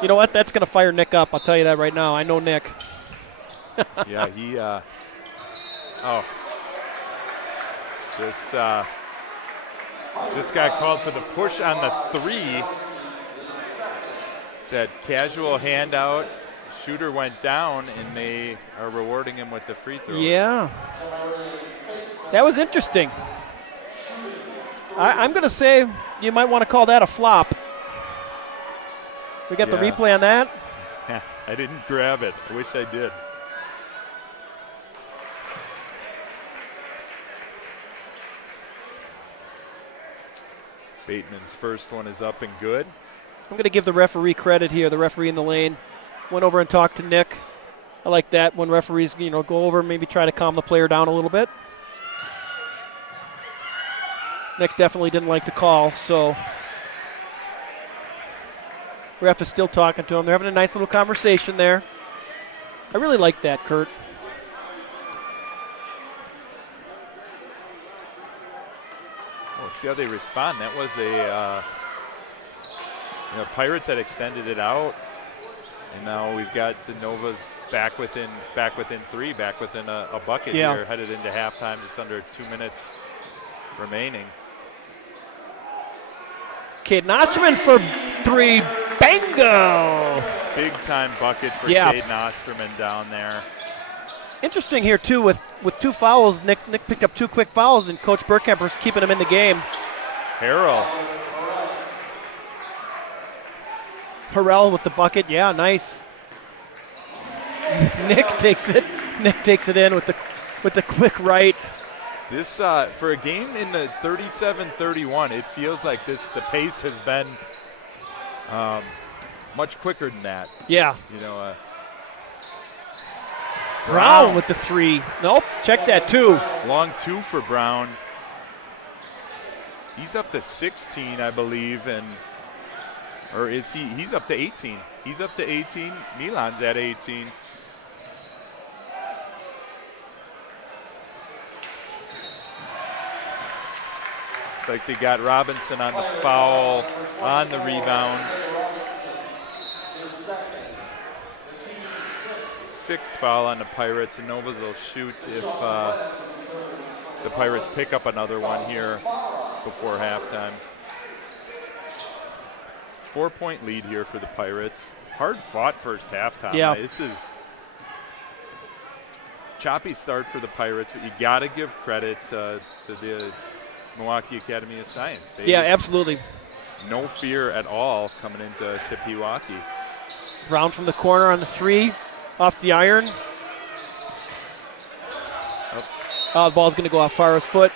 You know what? That's going to fire Nick up. I'll tell you that right now. I know Nick. Yeah, he just got called for the push on the 3. It's that casual handout. Shooter went down, and they are rewarding him with the free throws. Yeah. That was interesting. I'm going to say you might want to call that a flop. We got the replay on that. I didn't grab it. I wish I did. Bateman's first one is up and good. I'm going to give the referee credit here, the referee in the lane. Went over and talked to Nick. I like that when referees, go over and maybe try to calm the player down a little bit. Nick definitely didn't like the call, so ref is still talking to him. They're having a nice little conversation there. I really like that, Kurt. We'll see how they respond. That was Pirates had extended it out, and now we've got the Novas back within 3, back within a bucket here, headed into halftime, just under 2 minutes remaining. Caden Osterman for 3. Bingo! Big time bucket for Caden Osterman down there. Interesting here, too, with 2 fouls. Nick picked up 2 quick fouls, and Coach Burkhamper's keeping him in the game. Harrell with the bucket. Yeah, nice. Nick takes it. Nick takes it in with the quick right. This for a game in the 37-31, it feels like the pace has been much quicker than that. Yeah. Brown with the 3. Nope. Check that, 2. Long 2 for Brown. He's up to 16, I believe, or is he? He's up to 18. He's up to 18. Milan's at 18. Looks like they got Robinson on the foul, on the rebound. 6th foul on the Pirates, and Novas will shoot if the Pirates pick up another one here before halftime. 4-point lead here for the Pirates. Hard fought first halftime. Yeah. This is choppy start for the Pirates, but you got to give credit to the Milwaukee Academy of Science. Absolutely. No fear at all coming into Pewaukee. Brown from the corner on the 3, off the iron. The ball's going to go off Farah's foot.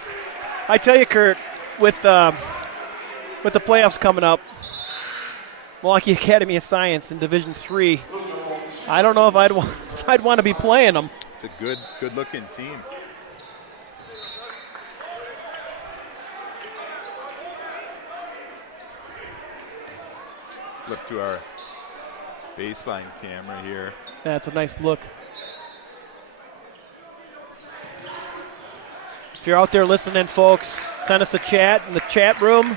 I tell you, Kurt, with the playoffs coming up, Milwaukee Academy of Science in Division III, I don't know if I'd want to be playing them. It's a good-looking team. Flip to our baseline camera here. That's a nice look. If you're out there listening, folks, send us a chat in the chat room.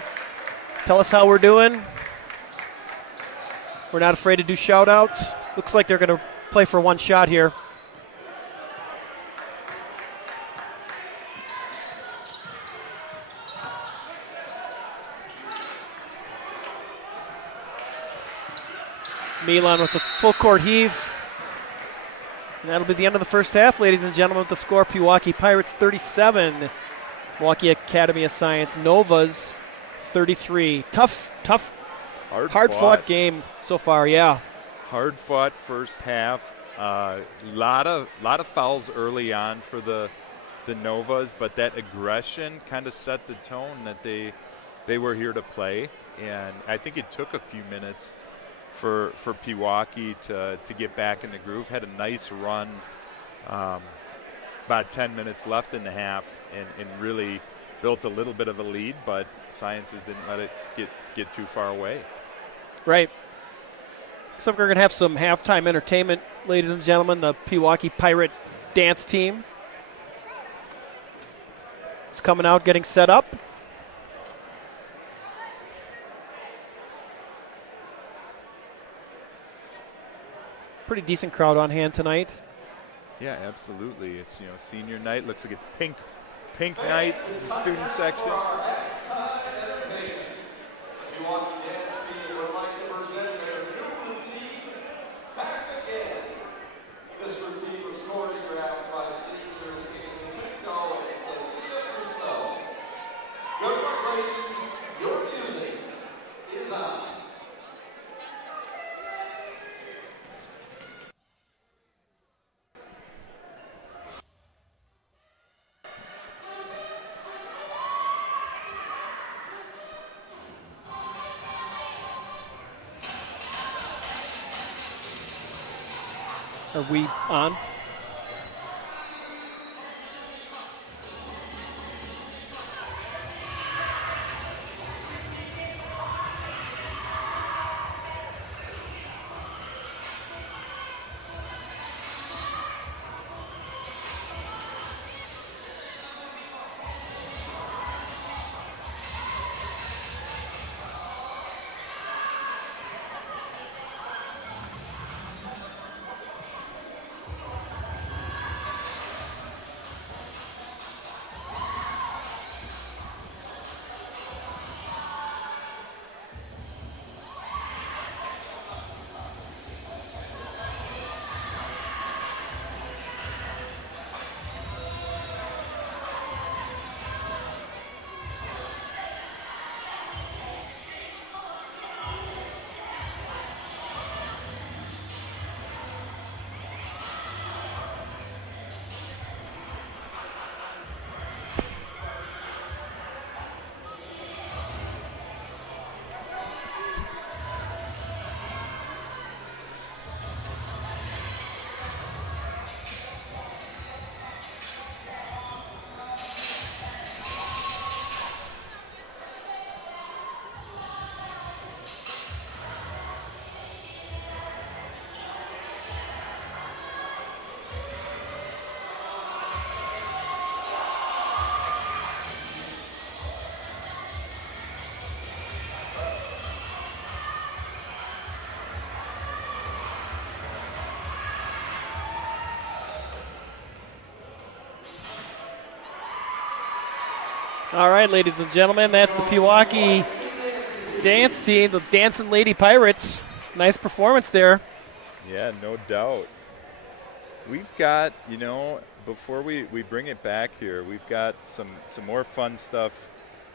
Tell us how we're doing. We're not afraid to do shout-outs. Looks like they're going to play for 1 shot here. Milan with the full court heave. And that'll be the end of the first half, ladies and gentlemen, with the score. Pewaukee Pirates 37, Milwaukee Academy of Science Novas 33. Tough, hard-fought game so far, yeah. Hard-fought first half. Lot of fouls early on for the Novas, but that aggression kind of set the tone that they were here to play. And I think it took a few minutes for Pewaukee to get back in the groove. Had a nice run, about 10 minutes left in the half, and really built a little bit of a lead, but Sciences didn't let it get too far away. Right. So we're going to have some halftime entertainment, ladies and gentlemen. The Pewaukee Pirate dance team is coming out, getting set up. Pretty decent crowd on hand tonight. Yeah, absolutely. It's senior night. Looks like it's pink night in the student section. Are we on? All right, ladies and gentlemen, that's the Pewaukee dance team, the Dancing Lady Pirates. Nice performance there. Yeah, no doubt. We've got, before we bring it back here, we've got some more fun stuff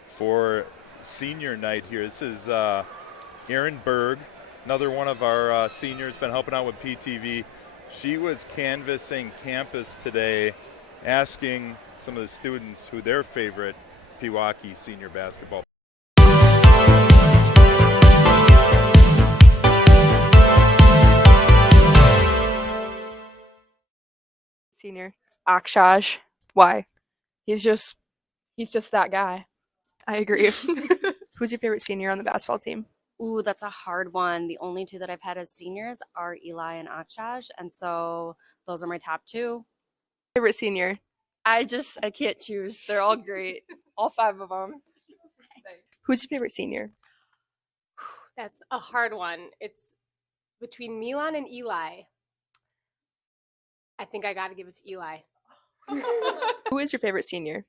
for senior night here. This is Erin Berg, another one of our seniors, been helping out with PTV. She was canvassing campus today, asking some of the students who their favorite Pewaukee senior basketball. Senior Akshaj. Why? He's just that guy. I agree. Who's your favorite senior on the basketball team? Ooh, that's a hard one. The only two that I've had as seniors are Eli and Akshaj, and so those are my top two. Favorite senior? I can't choose. They're all great. All 5 of them. Who's your favorite senior? That's a hard one. It's between Milan and Eli. I think I got to give it to Eli. Who is your favorite senior?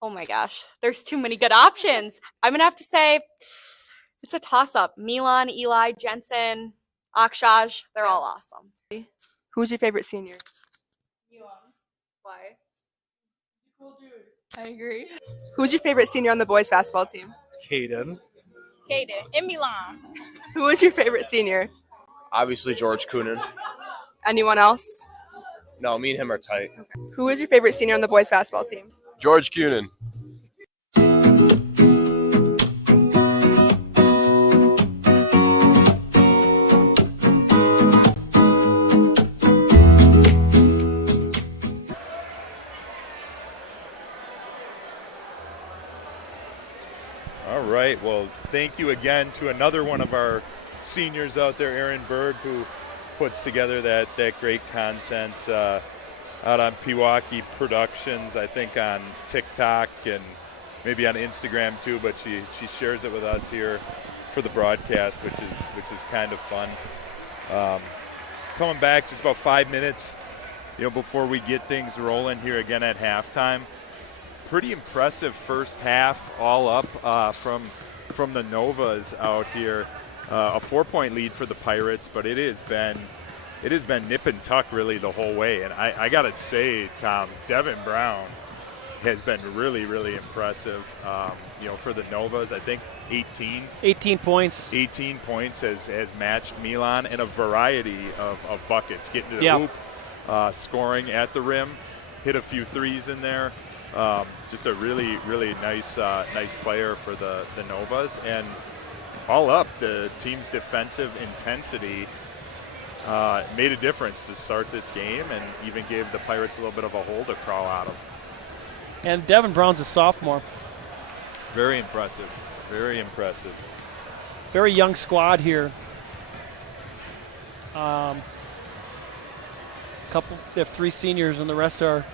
Oh my gosh, there's too many good options. I'm going to have to say it's a toss-up. Milan, Eli, Jensen, Akshaj, they're all awesome. Who's your favorite senior? Milan. Why? Cool dude. I agree. Who's your favorite senior on the boys basketball team? Caden. Kaden in Milan. Who is your favorite senior? Obviously George Coonan. Anyone else? No, me and him are tight. Who is your favorite senior on the boys basketball team? George Coonan. All right, well, thank you again to another one of our seniors out there, Erin Berg, who puts together that great content out on Pewaukee Productions, I think on TikTok and maybe on Instagram too, but she shares it with us here for the broadcast, which is kind of fun. Coming back just about 5 minutes, before we get things rolling here again at halftime. Pretty impressive first half all up from the Novas out here. A 4-point lead for the Pirates, but it has been nip and tuck really the whole way. And I gotta say, Tom, Devin Brown has been really, really impressive. For the Novas, I think 18 points. 18 points has matched Milan in a variety of buckets. Getting to the hoop, scoring at the rim, hit a few threes in there. Just a really, really nice player for the Novas. And all up, the team's defensive intensity, made a difference to start this game and even gave the Pirates a little bit of a hole to crawl out of. And Devin Brown's a sophomore. Very impressive. Very impressive. Very young squad here. They have 3 seniors, and the rest are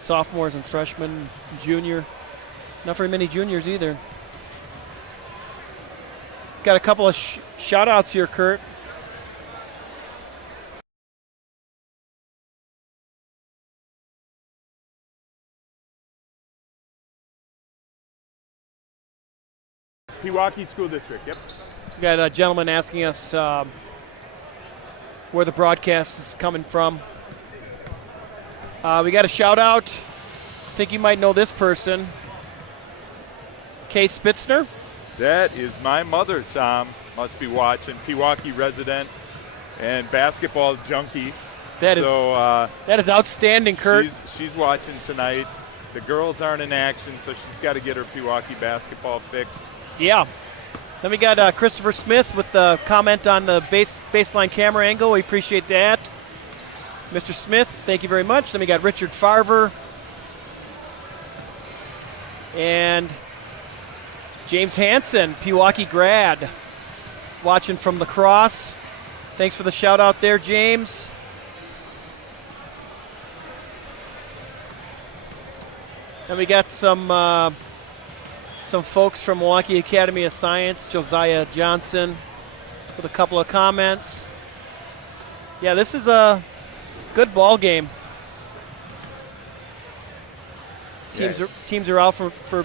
sophomores and freshmen, junior. Not very many juniors either. Got a couple of shout outs here, Kurt. Pewaukee School District, yep. We got a gentleman asking us where the broadcast is coming from. We got a shout out. I think you might know this person. Kay Spitzner. That is my mother, Tom. Must be watching. Pewaukee resident and basketball junkie. That is outstanding, Kurt. She's watching tonight. The girls aren't in action, so she's got to get her Pewaukee basketball fix. Yeah. Then we got Christopher Smith with the comment on the baseline camera angle. We appreciate that. Mr. Smith, thank you very much. Then we got Richard Farver. And James Hansen, Pewaukee grad, watching from La Crosse. Thanks for the shout out there, James. And we got some folks from Milwaukee Academy of Science, Josiah Johnson, with a couple of comments. Yeah, this is good ball game. Teams are out for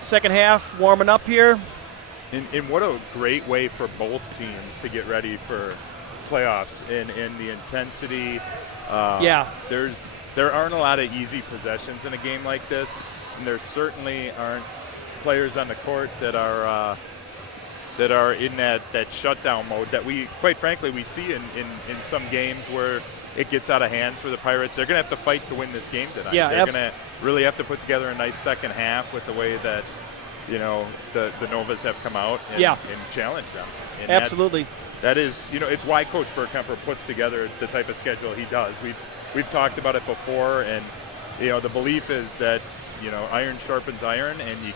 second half, warming up here. And what a great way for both teams to get ready for playoffs and the intensity. There aren't a lot of easy possessions in a game like this, and there certainly aren't players on the court that are in that shutdown mode that we, quite frankly, we see in some games where it gets out of hands for the Pirates. They're going to have to fight to win this game tonight. Yeah, they're going to really have to put together a nice second half with the way that, the Novas have come out and challenge them. And absolutely. That is, it's why Coach Burkemper puts together the type of schedule he does. We've talked about it before, and the belief is that iron sharpens iron, and you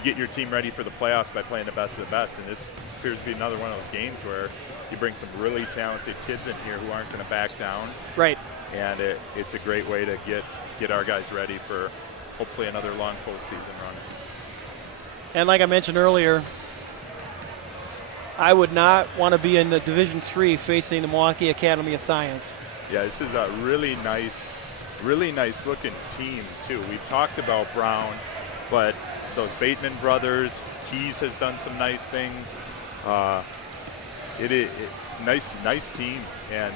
get your team ready for the playoffs by playing the best of the best. And this appears to be another one of those games where you bring some really talented kids in here who aren't going to back down. Right. And it's a great way to get our guys ready for hopefully another long postseason run. And like I mentioned earlier, I would not want to be in the Division III facing the Milwaukee Academy of Science. Yeah, this is a really nice looking team too. We've talked about Brown, but those Bateman brothers, Keys has done some nice things. Nice team, and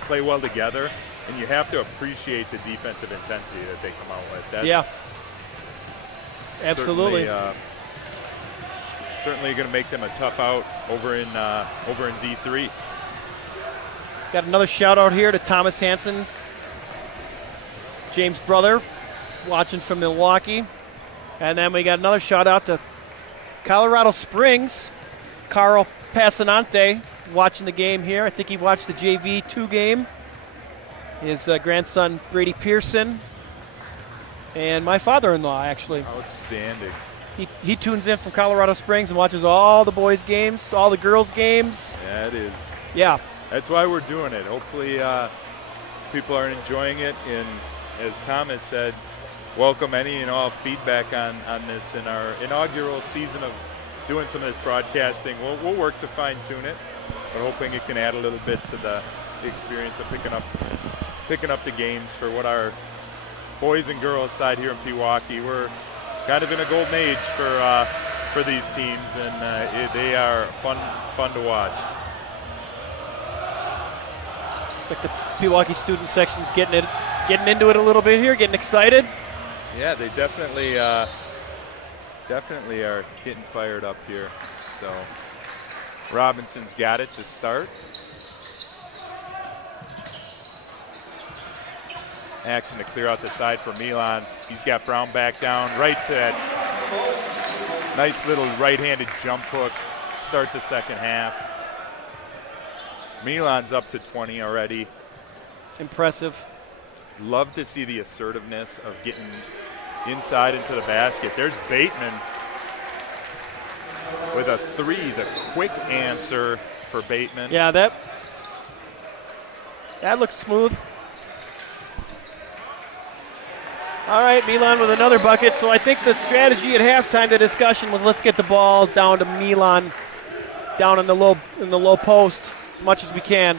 play well together. And you have to appreciate the defensive intensity that they come out with. That's absolutely. Certainly going to make them a tough out over in D3. Got another shout out here to Thomas Hansen, James' brother, watching from Milwaukee. And then we got another shout out to Colorado Springs, Carl Passanante, watching the game here. I think he watched the JV2 game. His grandson, Brady Pearson, and my father-in-law, actually. Outstanding. He tunes in from Colorado Springs and watches all the boys' games, all the girls' games. Yeah, it is. Yeah. That's why we're doing it. Hopefully people are enjoying it. And as Thomas said, welcome any and all feedback on this in our inaugural season of doing some of this broadcasting. We'll work to fine-tune it. We're hoping it can add a little bit to the experience of picking up the games for what our boys and girls side here in Pewaukee. We're kind of in a golden age for these teams, and they are fun to watch. Looks like the Pewaukee student section's getting into it a little bit here, getting excited. Yeah, they definitely are getting fired up here. So Robinson's got it to start. Action to clear out the side for Milan. He's got Brown back down right to that nice little right-handed jump hook start the second half. Milan's up to 20 already. Impressive. Love to see the assertiveness of getting inside into the basket. There's Bateman with a three, the quick answer for Bateman. Yeah, that looked smooth. All right, Milan with another bucket. So I think the strategy at halftime, the discussion was let's get the ball down to Milan, down in the low post as much as we can.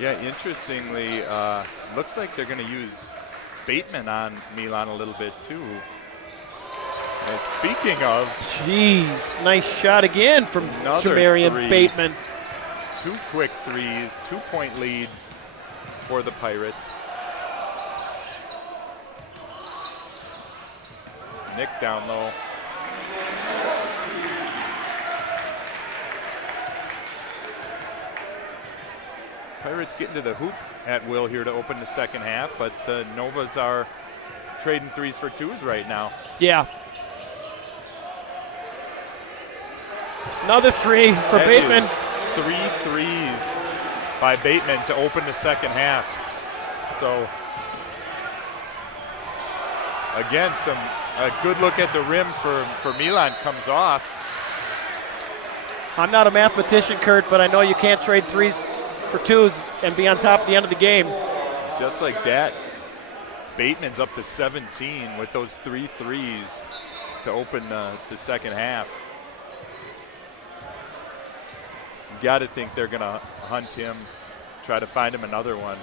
Yeah, interestingly, looks like they're going to use Bateman on Milan a little bit too. And speaking of, jeez, nice shot again from another Jamarian three. Bateman. 2 quick threes, 2-point lead for the Pirates. Nick down low. Pirates getting to the hoop at will here to open the second half, but the Novas are trading threes for twos right now. Yeah. Another three for That Bateman. is 3 threes by Bateman to open the second half. So again, a good look at the rim for Milan comes off. I'm not a mathematician, Kurt, but I know you can't trade threes for twos and be on top at the end of the game. Just like that, Bateman's up to 17 with those 3 threes to open the second half. You got to think they're going to hunt him, try to find him another one.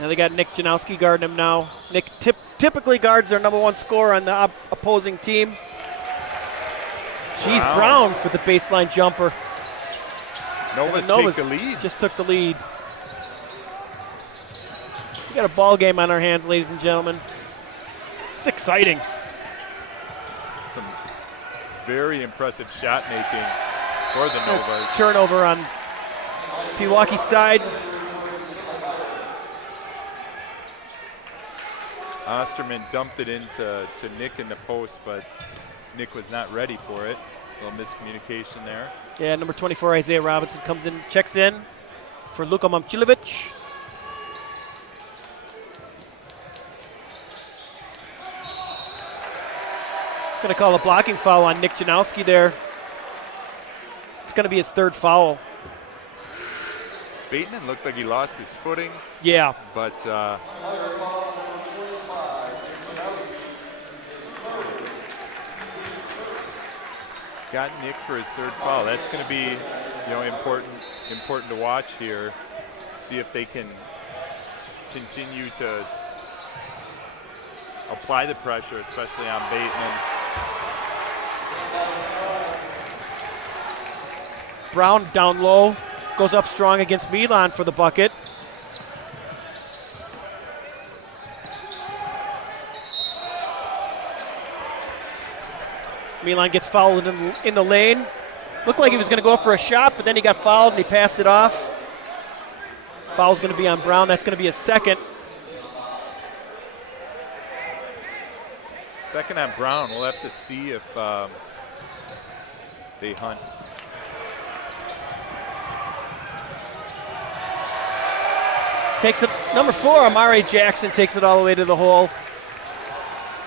Now they got Nick Janowski guarding him now. Nick typically guards their number 1 scorer on the opposing team. Jeez, Brown for the baseline jumper. Novas Novas take the lead. just took the lead. We got a ball game on our hands, ladies and gentlemen. It's exciting. Some very impressive shot making for the Novas. Turnover on Pewaukee's side. Osterman dumped it into Nick in the post, but Nick was not ready for it. A little miscommunication there. Yeah, number 24, Isaiah Robinson, comes in, checks in for Luka Momcilovic. Going to call a blocking foul on Nick Janowski there. It's going to be his 3rd foul. Bateman looked like he lost his footing, Yeah. but got Nick for his 3rd foul. That's going to be, important to watch here. See if they can continue to apply the pressure, especially on Bateman. Brown down low, goes up strong against Milan for the bucket. Milan gets fouled in the lane. Looked like he was going to go up for a shot, but then he got fouled and he passed it off. Foul's going to be on Brown. That's going to be a 2nd. Second on Brown. We'll have to see if they hunt. Takes it, number 4, Amare Jackson takes it all the way to the hole.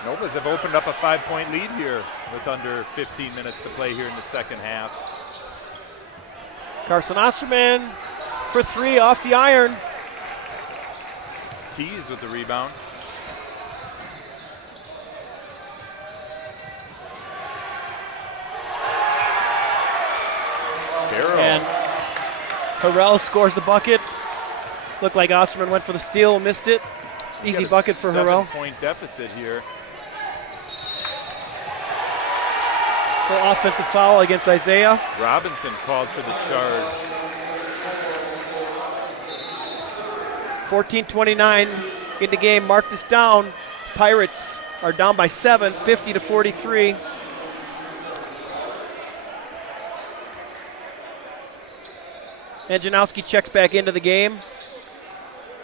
Novas have opened up a 5-point lead here with under 15 minutes to play here in the second half. Carson Osterman for 3 off the iron. Keys with the rebound. And Harrell scores the bucket. Looked like Osterman went for the steal, missed it. Easy bucket for Harrell. 7-point deficit here. The offensive foul against Isaiah. Robinson called for the charge. 14:29 in the game. Mark this down. Pirates are down by 7, 50-43. And Janowski checks back into the game.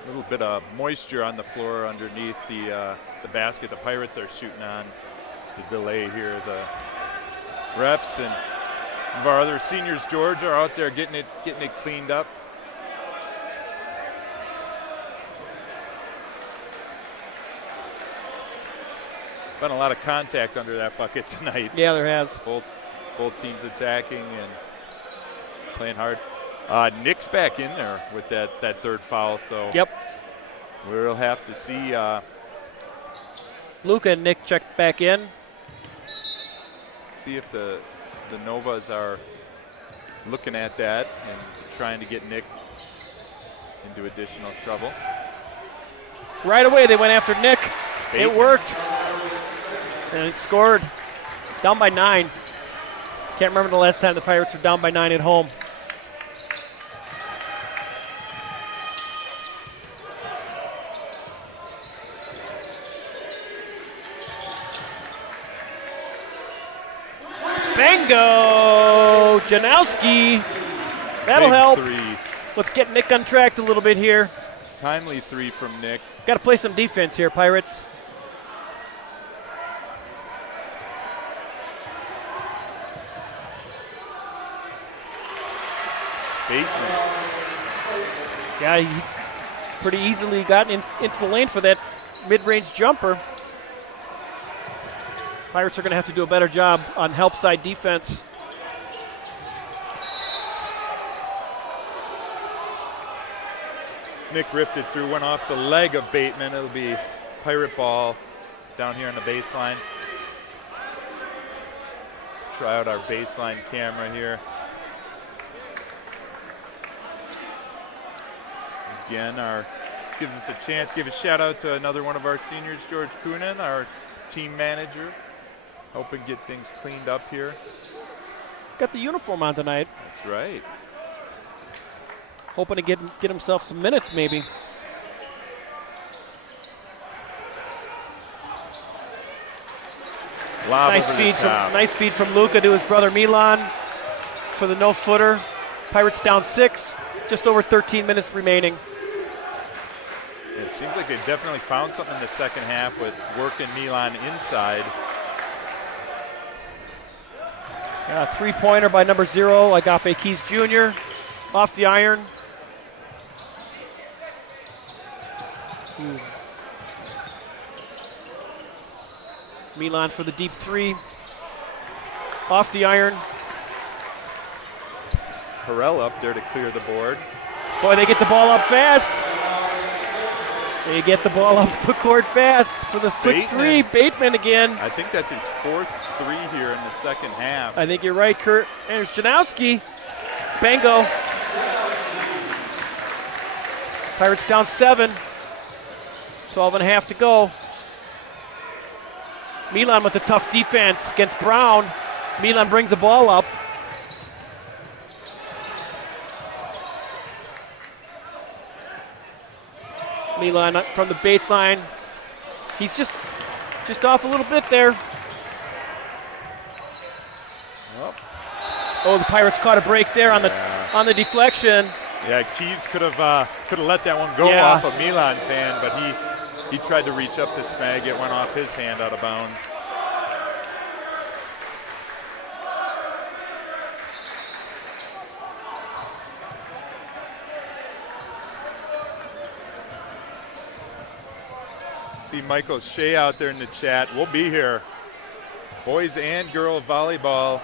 A little bit of moisture on the floor underneath the basket the Pirates are shooting on. It's the delay here. The refs and of our other seniors, George, are out there getting it cleaned up. There's been a lot of contact under that bucket tonight. Yeah, there has. Both teams attacking and playing hard. Nick's back in there with that third foul, so yep. We'll have to see. Luca and Nick checked back in. See if the Novas are looking at that and trying to get Nick into additional trouble. Right away they went after Nick. Bateman. It worked. And it scored. Down by 9. Can't remember the last time the Pirates were down by 9 at home. Bingo! Janowski. That'll Big help. 3. Let's get Nick untracked a little bit here. Timely 3 from Nick. Got to play some defense here, Pirates. Bateman. Yeah, he pretty easily got into the lane for that mid-range jumper. Pirates are going to have to do a better job on help side defense. Nick ripped it through, went off the leg of Bateman. It'll be Pirate ball down here on the baseline. Try out our baseline camera here. Again, gives us a chance. Give a shout out to another one of our seniors, George Coonan, our team manager, helping get things cleaned up here. He's got the uniform on tonight. That's right. Hoping to get himself some minutes, maybe. Lob Nice over the top. nice feed from Luca to his brother Milan for the no-footer. Pirates down 6, just over 13 minutes remaining. It seems like they definitely found something in the second half with working Milan inside. Three-pointer by number 0, Agape Keys Jr. Off the iron. Milan for the deep 3. Off the iron. Harrell up there to clear the board. Boy, they get the ball up fast. They get the ball up the court fast for the quick Bateman. 3. Bateman again. I think that's his 4th 3 here in the second half. I think you're right, Kurt. There's Janowski. Bango. Pirates down 7. 12 and a half to go. Milan with the tough defense against Brown. Milan brings the ball up. Milan from the baseline. He's just off a little bit there. Oh, the Pirates caught a break there on the deflection. Yeah, Keys could have let that one go off of Milan's hand, but he tried to reach up to snag it, went off his hand out of bounds. See Michael Shea out there in the chat. We'll be here. Boys and girl volleyball.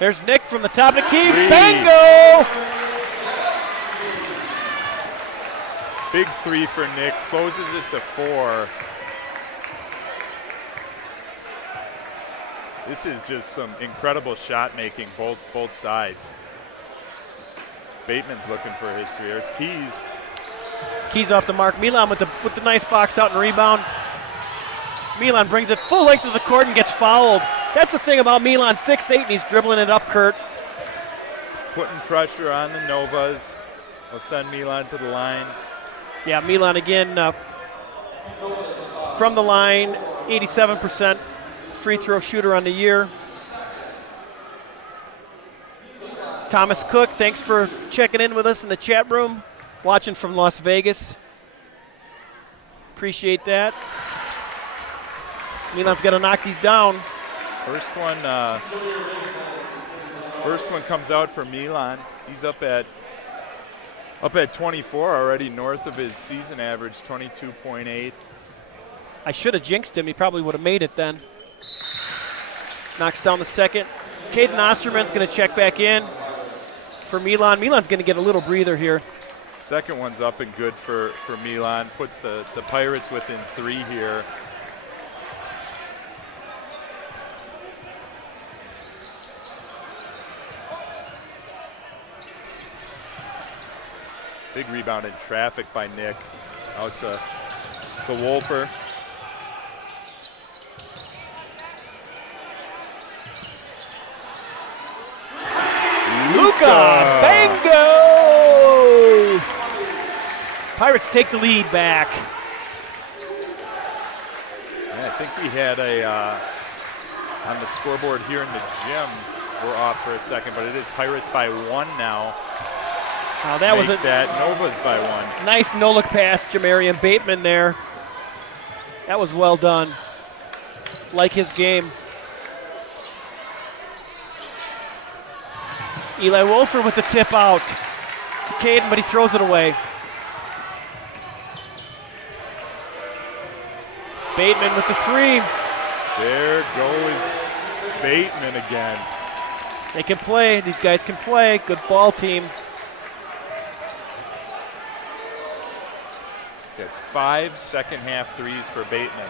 There's Nick from the top of the key. 3. Bango! Big 3 for Nick. Closes it to 4. This is just some incredible shot making, both sides. Bateman's looking for his 3. There's Keys. Keys off the mark. Milan with the nice box out and rebound. Milan brings it full length of the court and gets fouled. That's the thing about Milan, 6'8", and he's dribbling it up, Kurt. Putting pressure on the Novas. Will send Milan to the line. Yeah, Milan again from the line, 87% free throw shooter on the year. Thomas Cook, thanks for checking in with us in the chat room, watching from Las Vegas. Appreciate that. Milan's got to knock these down. First one comes out for Milan. He's up at 24 already, north of his season average, 22.8. I should have jinxed him. He probably would have made it then. Knocks down the second. Caden Osterman's going to check back in for Milan. Milan's going to get a little breather here. Second one's up and good for Milan. Puts the Pirates within 3 here. Big rebound in traffic by Nick. Out to Wolfer. Luka Bango! Pirates take the lead back. Yeah, I think we had on the scoreboard here in the gym, we're off for a second, but it is Pirates by 1 now. That was Nova's by 1. Nice no-look pass, Jamarian Bateman there. That was well done. Like his game. Eli Wolfer with the tip out to Caden, but he throws it away. Bateman with the 3. There goes Bateman again. They can play. These guys can play. Good ball team. Gets 5 second-half threes for Bateman.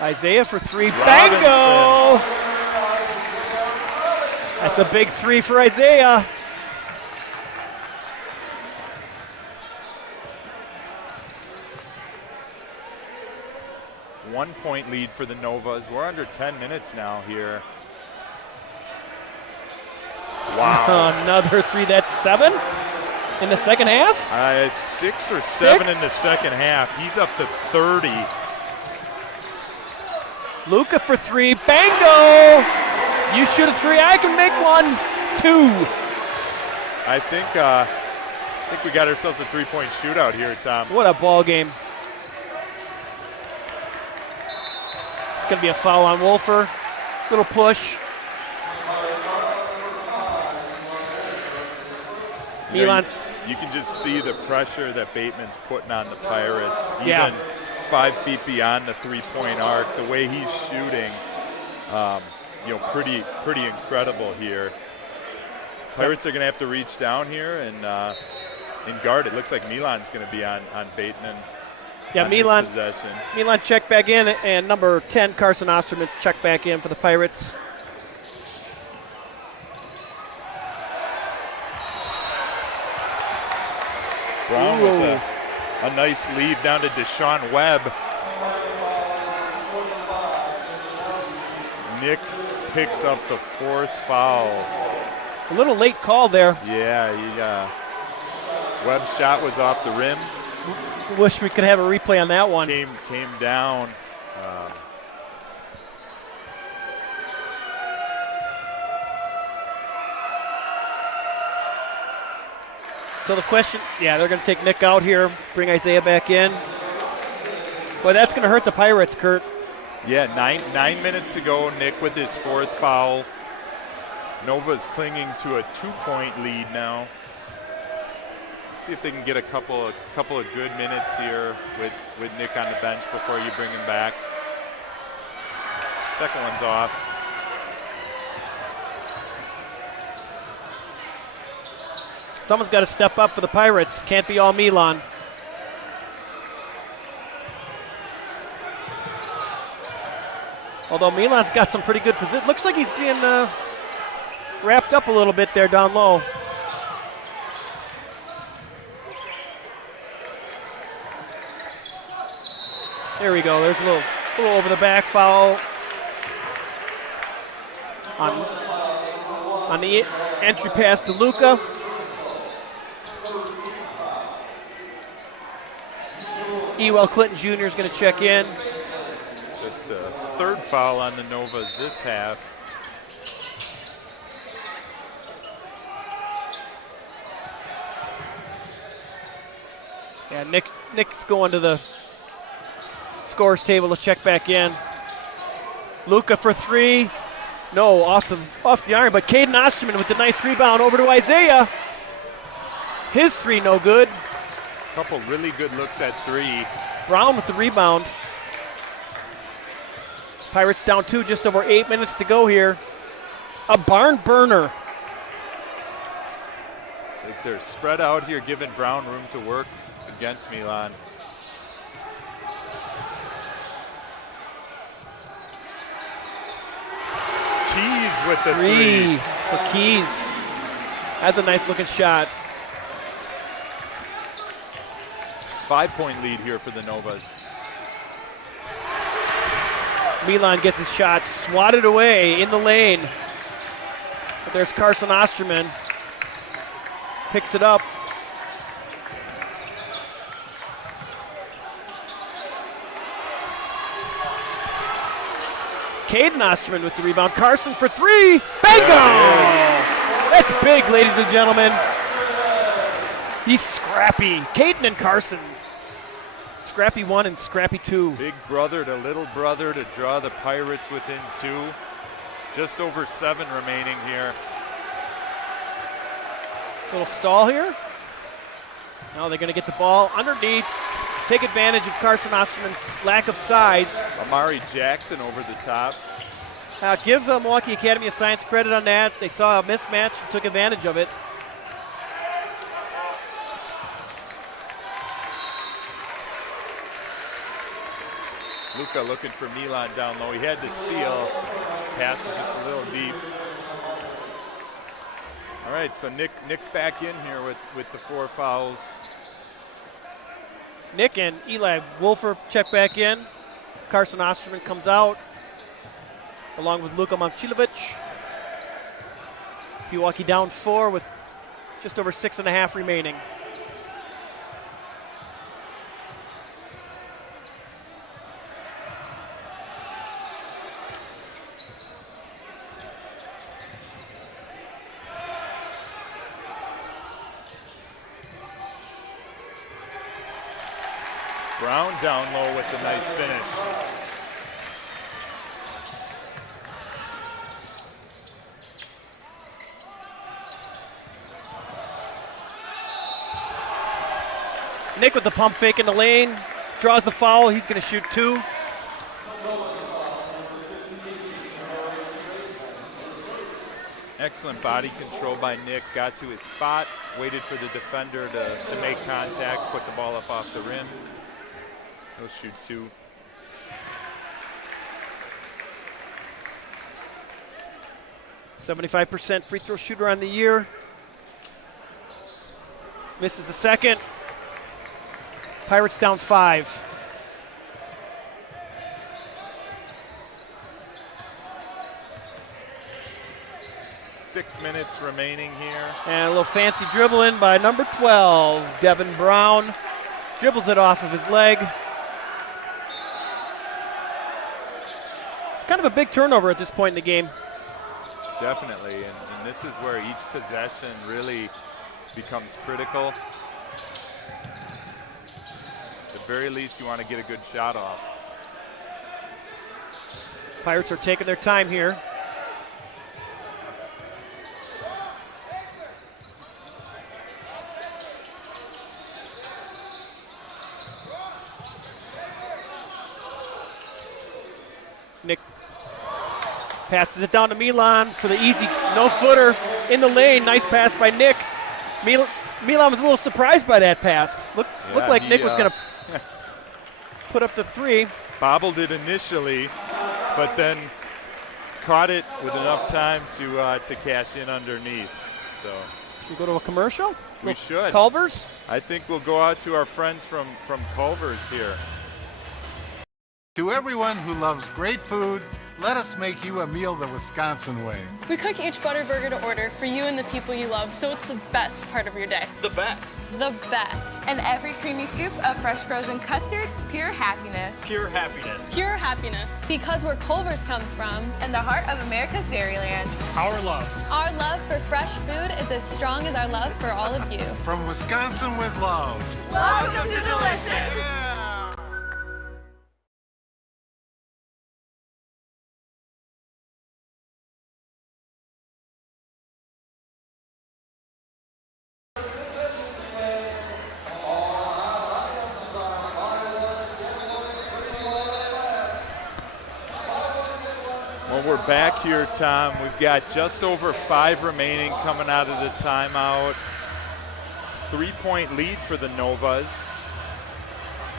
Isaiah for 3. Robinson. Bango! That's a big 3 for Isaiah. One-point lead for the Novas. We're under 10 minutes now here. Wow. Another 3. That's 7 in the second half? It's 6 or 7 6? in the second half. He's up to 30. Luka for 3. Bango! You shoot a 3. I can make 1. 2. I think we got ourselves a 3-point shootout here, Tom. What a ball game. It's going to be a foul on Wolfer. Little push. Milan. You can just see the pressure that Bateman's putting on the Pirates. Yeah. Even 5 feet beyond the 3-point arc, the way he's shooting, pretty incredible here. Pirates are going to have to reach down here and guard. It looks like Milan's going to be on Bateman. Yeah, Milan. Possession. Milan checked back in, and number 10, Carson Osterman, checked back in for the Pirates. Brown with a nice lead down to Deshaun Webb. Nick picks up the 4th foul. A little late call there. Yeah, Webb's shot was off the rim. Wish we could have a replay on that one. Came down. So the question, they're going to take Nick out here, bring Isaiah back in. Boy, that's going to hurt the Pirates, Kurt. Yeah, 9 minutes to go. Nick with his 4th foul. Nova's clinging to a 2-point lead now. Let's see if they can get a couple of good minutes here with Nick on the bench before you bring him back. Second one's off. Someone's got to step up for the Pirates. Can't be all Milan. Although Milan's got some pretty good position. Looks like he's being wrapped up a little bit there down low. There we go. There's a little over the back foul on the entry pass to Luka. Ewell Clinton Jr. is going to check in. Just a 3rd foul on the Novas this half. Yeah, Nick's going to the scores table to check back in. Luka for three. No, off the iron, but Caden Osterman with the nice rebound over to Isaiah. His three no good. Couple really good looks at three. Brown with the rebound. Pirates down 2, just over 8 minutes to go here. A barn burner. It's like they're spread out here, giving Brown room to work against Milan. Keys with the three. For Keys. That's a nice looking shot. 5-point lead here for the Novas. Milan gets his shot swatted away in the lane. But there's Carson Osterman. Picks it up. Caden Osterman with the rebound. Carson for three. Bingo! That's big, ladies and gentlemen. He's scrappy. Caden and Carson. Scrappy 1 and Scrappy 2. Big brother to little brother to draw the Pirates within 2. Just over 7 remaining here. Little stall here. Now they're going to get the ball underneath. Take advantage of Carson Osterman's lack of size. Amari Jackson over the top. Give Milwaukee Academy of Science credit on that. They saw a mismatch and took advantage of it. Luka looking for Milan down low. He had to seal. Pass was just a little deep. All right, so Nick's back in here with the 4 fouls. Nick and Eli Wolfer check back in. Carson Osterman comes out along with Luka Momcilovic. Pewaukee down 4 with just over 6.5 remaining. Brown down low with a nice finish. Nick with the pump fake in the lane. Draws the foul. He's going to shoot 2. Excellent body control by Nick. Got to his spot, waited for the defender to make contact, put the ball up off the rim. He'll shoot 2. .75% free throw shooter on the year. Misses the second. Pirates down 5. Six minutes remaining here. And a little fancy dribbling by number 12, Devin Brown. Dribbles it off of his leg. It's kind of a big turnover at this point in the game. Definitely, and this is where each possession really becomes critical. At the very least, you want to get a good shot off. Pirates are taking their time here. Nick passes it down to Milan for the easy no-footer in the lane. Nice pass by Nick. Milan was a little surprised by that pass. Looked like Nick was going to put up the 3. Bobbled it initially, but then caught it with enough time to cash in underneath. So should we go to a commercial? We should. Culver's? I think we'll go out to our friends from Culver's here. To everyone who loves great food, let us make you a meal the Wisconsin way. We cook each butter burger to order for you and the people you love, so it's the best part of your day. The best. The best. And every creamy scoop of fresh frozen custard, pure happiness. Pure happiness. Pure happiness. Because where Culver's comes from. And the heart of America's Dairyland. Our love. Our love for fresh food is as strong as our love for all of you. From Wisconsin with love. Welcome to Delicious. Well, we're back here, Tom. We've got just over 5 remaining coming out of the timeout. 3-point lead for the Novas.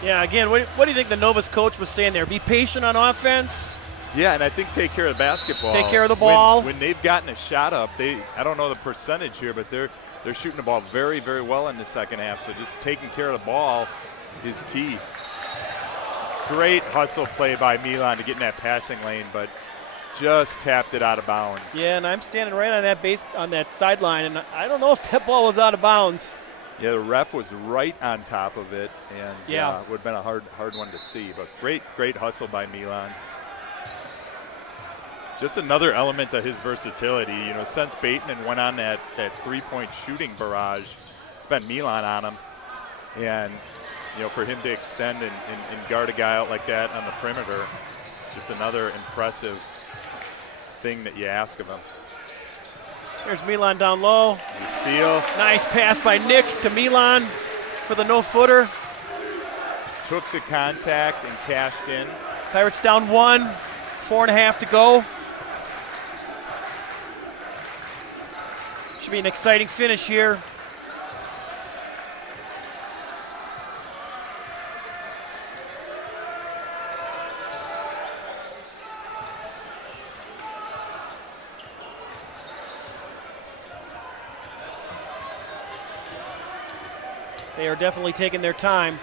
Yeah, again, what do you think the Novas coach was saying there? Be patient on offense. Yeah, and I think take care of the basketball. Take care of the ball. When they've gotten a shot up, I don't know the percentage here, but they're shooting the ball very, very well in the second half. So just taking care of the ball is key. Great hustle play by Milan to get in that passing lane, but just tapped it out of bounds. Yeah, and I'm standing right on that sideline, and I don't know if that ball was out of bounds. Yeah, the ref was right on top of it, and yeah, would have been a hard one to see. But great hustle by Milan. Just another element of his versatility. You know, since Bateman went on that 3-point shooting barrage, it's been Milan on him. And, you know, for him to extend and guard a guy out like that on the perimeter, it's just another impressive thing that you ask of him. There's Milan down low. The seal. Nice pass by Nick to Milan for the no-footer. Took the contact and cashed in. Pirates down 1, 4.5 to go. Should be an exciting finish here. They are definitely taking their time.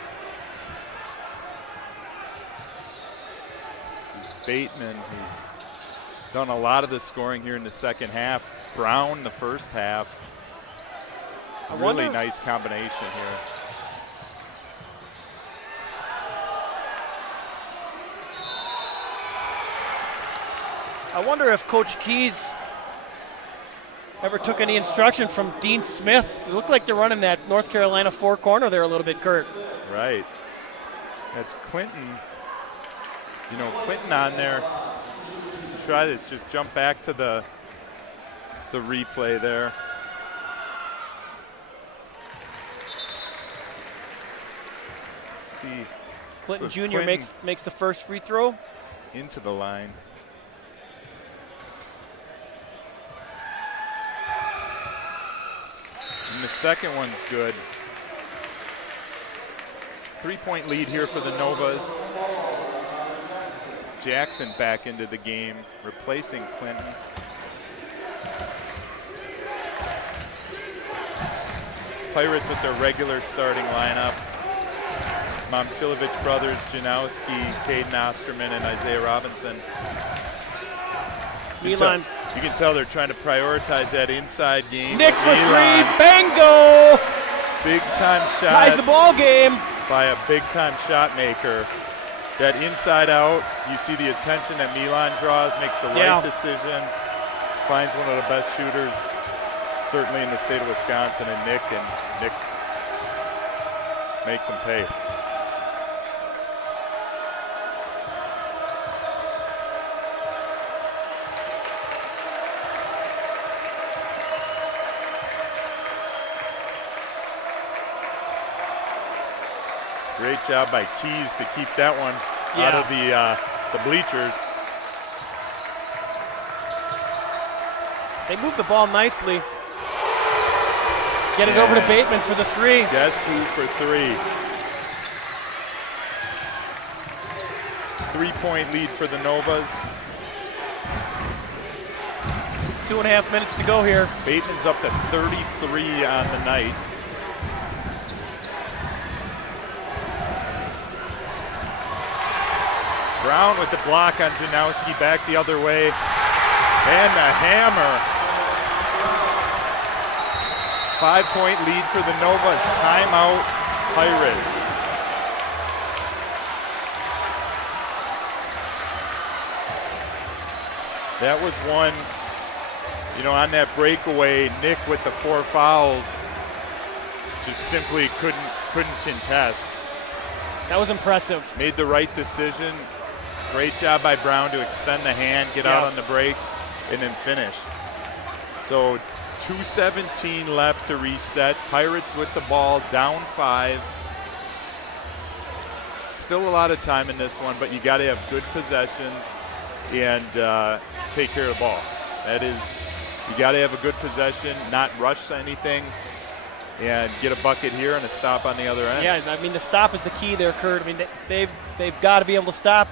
This is Bateman, who's done a lot of the scoring here in the second half. Brown the first half. Really nice combination here. I wonder if Coach Keys ever took any instruction from Dean Smith. It looked like they're running that North Carolina 4 corner there a little bit, Kurt. Right. That's Clinton. You know, Clinton on there. Try this. Just jump back to the replay there. Let's see. Clinton So Jr. makes the first free throw. Into the line. And the second one's good. 3-point lead here for the Novas. Jackson back into the game, replacing Clinton. Pirates with their regular starting lineup. Momchilovich brothers, Janowski, Caden Osterman, and Isaiah Robinson. Milan. You can tell they're trying to prioritize that inside game. Nick for Milan, 3, bingo! big time shot. Ties the ball game. By a big time shot maker. That inside out, you see the attention that Milan draws, makes the right decision, finds one of the best shooters, certainly in the state of Wisconsin, and Nick makes him pay. Great job by Keys to keep that one out of the bleachers. They move the ball nicely. Get it over to Bateman for the 3. Guess who for 3? 3-point lead for the Novas. 2.5 minutes to go here. Bateman's up to 33 on the night. Brown with the block on Janowski, back the other way. And the hammer. 5-point lead for the Novas. Timeout, Pirates. That was one, you know, on that breakaway, Nick with the 4 fouls just simply couldn't contest. That was impressive. Made the right decision. Great job by Brown to extend the hand, get out on the break, and then finish. So 2:17 left to reset. Pirates with the ball, down 5. Still a lot of time in this one, but you got to have good possessions. and take care of the ball. That is, you got to have a good possession, not rush anything, and get a bucket here and a stop on the other end. Yeah, I mean, the stop is the key there, Kurt. I mean, they've got to be able to stop.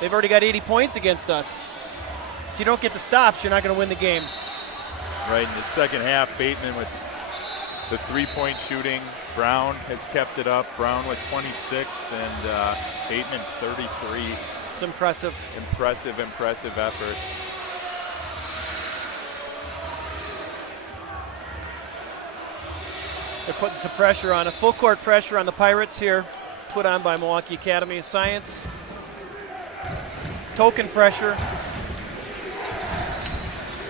They've already got 80 points against us. If you don't get the stops, you're not going to win the game. Right in the second half, Bateman with the three-point shooting. Brown has kept it up. Brown with 26 and Bateman 33. It's impressive. Impressive effort. They're putting some pressure on us. Full court pressure on the Pirates here, put on by Milwaukee Academy of Science. Token pressure.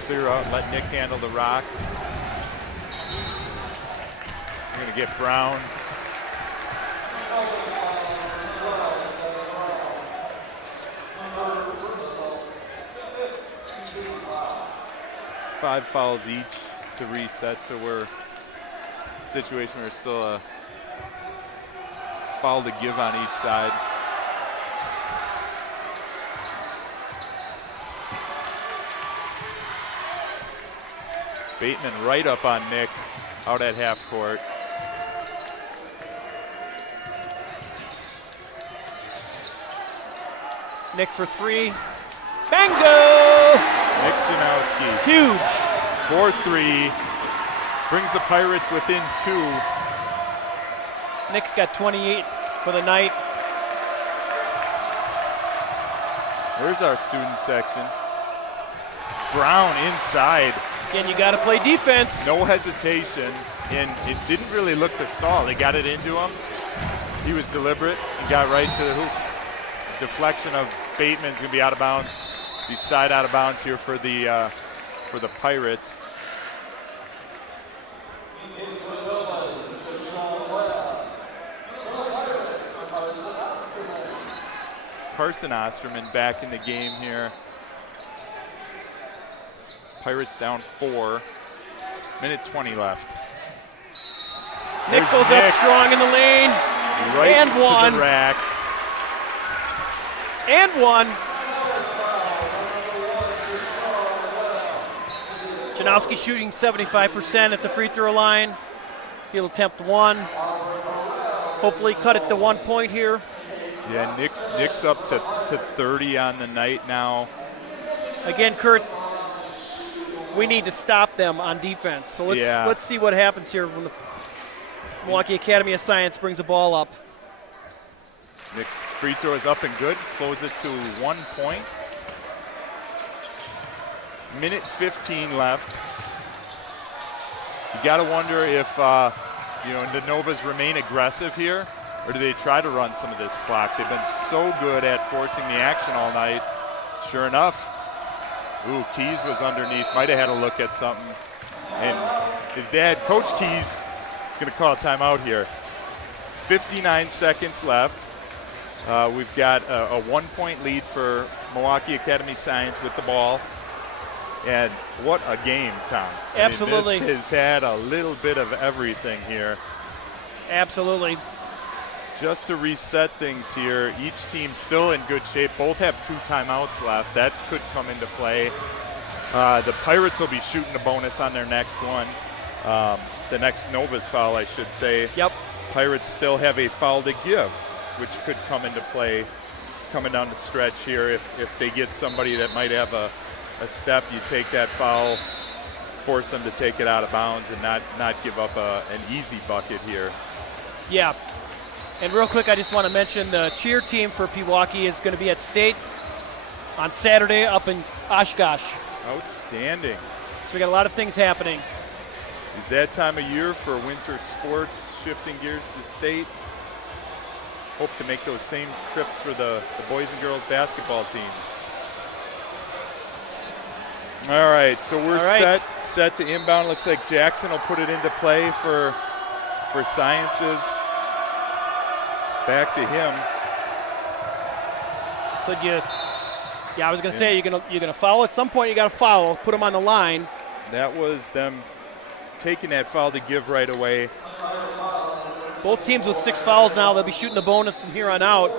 Clear out, let Nick handle the rock. We're going to get Brown. It's 5 fouls each to reset, so we're in a situation where there's still a foul to give on each side. Bateman right up on Nick out at half court. Nick for 3. Bango! Nick Janowski. Huge. 4-3. Brings the Pirates within 2. Nick's got 28 for the night. Where's our student section? Brown inside. Again, you got to play defense. No hesitation, and it didn't really look to stall. They got it into him. He was deliberate and got right to the hoop. Deflection of Bateman's gonna be out of bounds. Be side out of bounds here for the Pirates. Carson Osterman back in the game here. Pirates down 4. Minute 20 left. Nick goes up strong in the lane. Right and into one. the rack. And one. Janowski shooting 75% at the free throw line. He'll attempt 1. Hopefully cut it to 1 point here. Yeah, Nick's up to 30 on the night now. Again, Kurt, we need to stop them on defense. So let's see what happens here when the Milwaukee Academy of Science brings the ball up. Nick's free throw is up and good. Close it to 1 point. Minute 15 left. You got to wonder if the Novas remain aggressive here, or do they try to run some of this clock? They've been so good at forcing the action all night. Sure enough, Keys was underneath. Might have had a look at something. And his dad, Coach Keys, is going to call a timeout here. 59 seconds left. We've got a 1 point lead for Milwaukee Academy Science with the ball. And what a game, Tom. Absolutely. I mean, this has had a little bit of everything here. Absolutely. Just to reset things here, each team still in good shape. Both have 2 timeouts left. That could come into play. The Pirates will be shooting a bonus on their next one. The next Novas foul, I should say. Yep. Pirates still have a foul to give, which could come into play coming down the stretch here. If they get somebody that might have a step, you take that foul, force them to take it out of bounds and not give up an easy bucket here. Yeah. And real quick, I just want to mention the cheer team for Pewaukee is going to be at State on Saturday up in Oshkosh. Outstanding. So we got a lot of things happening. Is that time of year for winter sports, shifting gears to State? Hope to make those same trips for the boys and girls basketball teams. All right, so we're set to inbound. Looks like Jackson will put it into play for Sciences. It's back to him. So I was going to say you're gonna foul at some point. You got to foul. Put them on the line. That was them taking that foul to give right away. Both teams with 6 fouls now. They'll be shooting the bonus from here on out.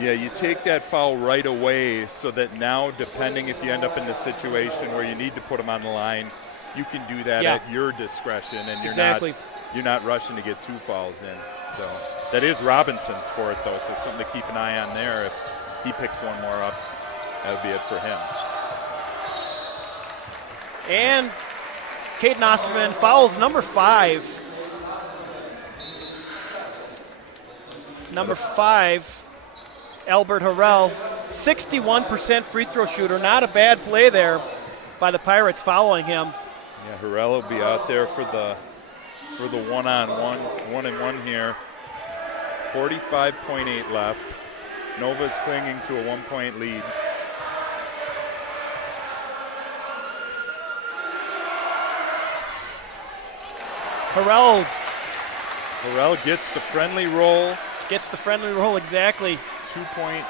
Yeah, you take that foul right away so that now, depending if you end up in the situation where you need to put them on the line, you can do that at your discretion, and you're not rushing to get 2 fouls in. So that is Robinson's for it, though, so something to keep an eye on there. If he picks one more up, that'll be it for him. And Caden Osterman fouls number 5. Number 5, Albert Harrell, 61% free throw shooter. Not a bad play there by the Pirates following him. Yeah, Harrell will be out there for the one-on-one here. 45.8 left. Nova's clinging to a 1-point lead. Harrell gets the friendly roll. Exactly. 2-point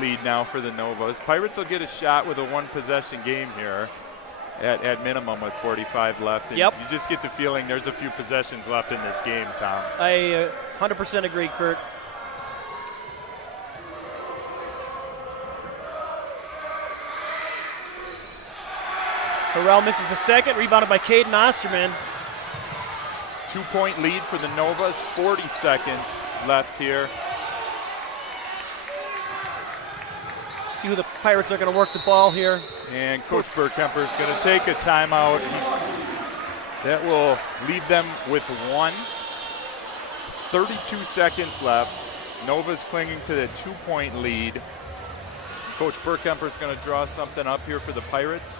lead now for the Novas. Pirates will get a shot with a 1-possession game here at minimum with 45 left. And you just get the feeling there's a few possessions left in this game, Tom. I 100% agree, Kurt. Harrell misses a second, rebounded by Caden Osterman. 2-point lead for the Novas, 40 seconds left here. See who the Pirates are going to work the ball here. And Coach Burkemper is going to take a timeout. That will leave them with 1. 32 seconds left. Nova's clinging to the 2-point lead. Coach Burkemper is going to draw something up here for the Pirates.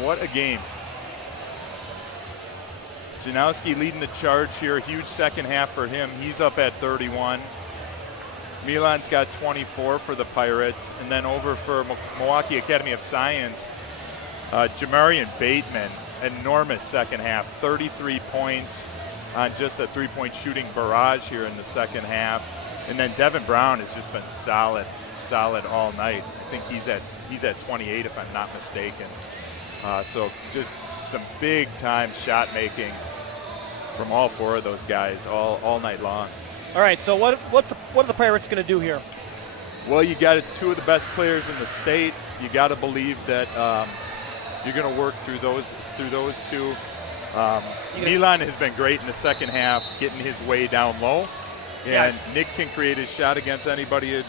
What a game. Janowski leading the charge here. Huge second half for him. He's up at 31. Milan's got 24 for the Pirates. And then over for Milwaukee Academy of Science, Jamarian Bateman, enormous second half. 33 points on just a 3-point shooting barrage here in the second half. And then Devin Brown has just been solid all night. I think he's at 28 if I'm not mistaken. So just some big-time shot making from all 4 of those guys all night long. All right, so what are the Pirates going to do here? Well, you got 2 of the best players in the state. You got to believe that you're going to work through those 2. Milan has been great in the second half, getting his way down low. And Nick can create his shot against anybody in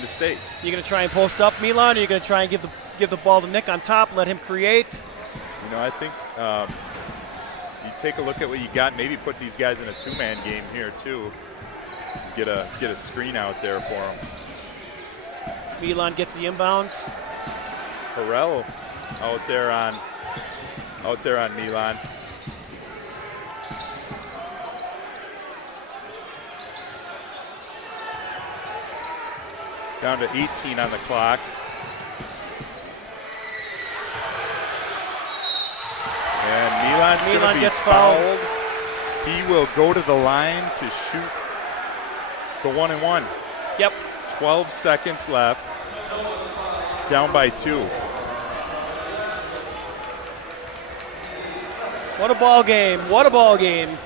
the state. You're going to try and post up Milan, or you're going to try and give the ball to Nick on top, let him create? You know, I think you take a look at what you got, maybe put these guys in a 2-man game here too. Get a screen out there for them. Milan gets the inbounds. Harrell out there on Milan. Down to 18 on the clock. And Milan gets fouled. He will go to the line to shoot the 1-and-1. Yep. 12 seconds left. Down by 2. What a ball game. What a ball game.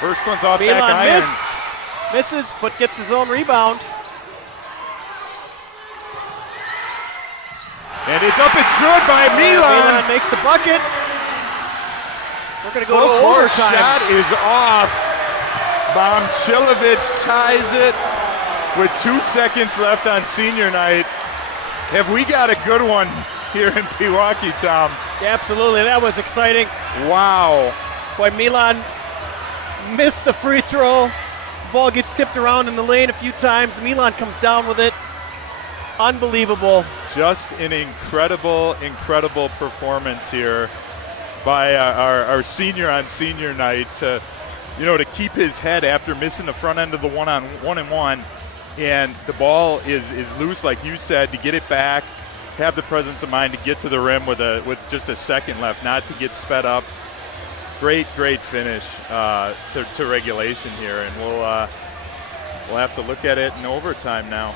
First one's off Milan back iron. Misses, but gets his own rebound. And it's up, it's good by Milan. Milan makes the bucket. We're going to go to Full-court overtime. shot is off. Momchilovic ties it with 2 seconds left on senior night. Have we got a good one here in Pewaukee, Tom? Yeah, absolutely. That was exciting. Wow. Boy, Milan missed the free throw. The ball gets tipped around in the lane a few times. Milan comes down with it. Unbelievable. Just an incredible performance here by our senior on senior night to keep his head after missing the front end of the 1-on-1, and the ball is loose, like you said, to get it back, have the presence of mind to get to the rim with just a second left, not to get sped up. Great finish to regulation here, and We'll have to look at it in overtime now.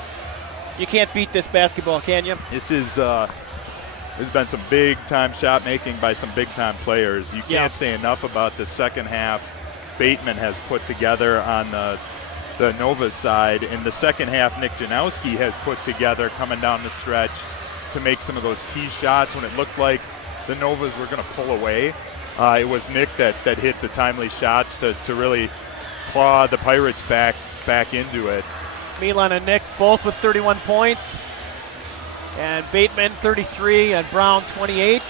You can't beat this basketball, can you? This is there's been some big-time shot making by some big-time players. You can't say enough about the second half Bateman has put together on the Nova side. In the second half, Nick Janowski has put together coming down the stretch to make some of those key shots when it looked like the Novas were going to pull away. It was Nick that hit the timely shots to really claw the Pirates back into it. Milan and Nick both with 31 points. And Bateman 33 and Brown 28.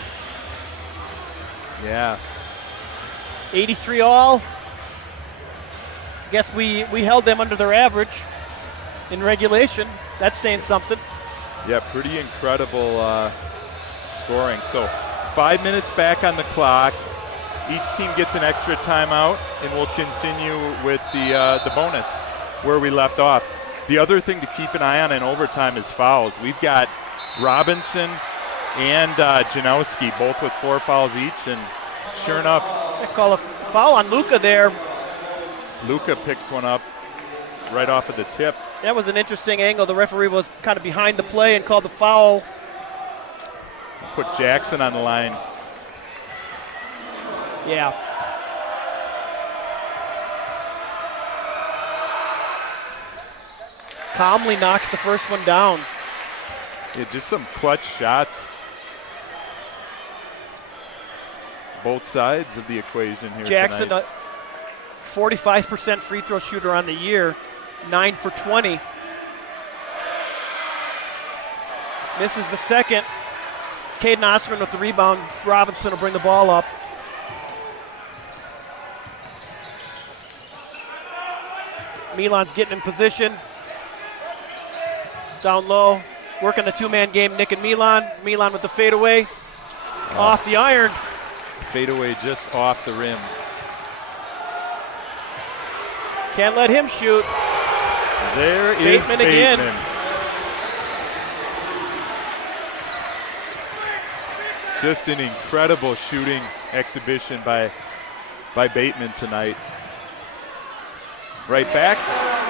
Yeah. 83 all. Guess we held them under their average in regulation. That's saying something. Yeah, pretty incredible scoring. So 5 minutes back on the clock. Each team gets an extra timeout, and we'll continue with the bonus where we left off. The other thing to keep an eye on in overtime is fouls. We've got Robinson and Janowski both with 4 fouls each, and sure enough, They call a foul on Luka there. Luka picks one up right off of the tip. That was an interesting angle. The referee was kind of behind the play and called the foul. Put Jackson on the line. Yeah. Calmly knocks the first one down. Yeah, just some clutch shots. Both sides of the equation here Jackson, tonight. 45% free throw shooter on the year, 9 for 20. Misses the second. Caden Osterman with the rebound. Robinson will bring the ball up. Milan's getting in position. Down low. Working the two-man game, Nick and Milan. Milan with the fadeaway. Off the iron. Fadeaway just off the rim. Can't let him shoot. There is Bateman Bateman. again. Just an incredible shooting exhibition by Bateman tonight. Right back.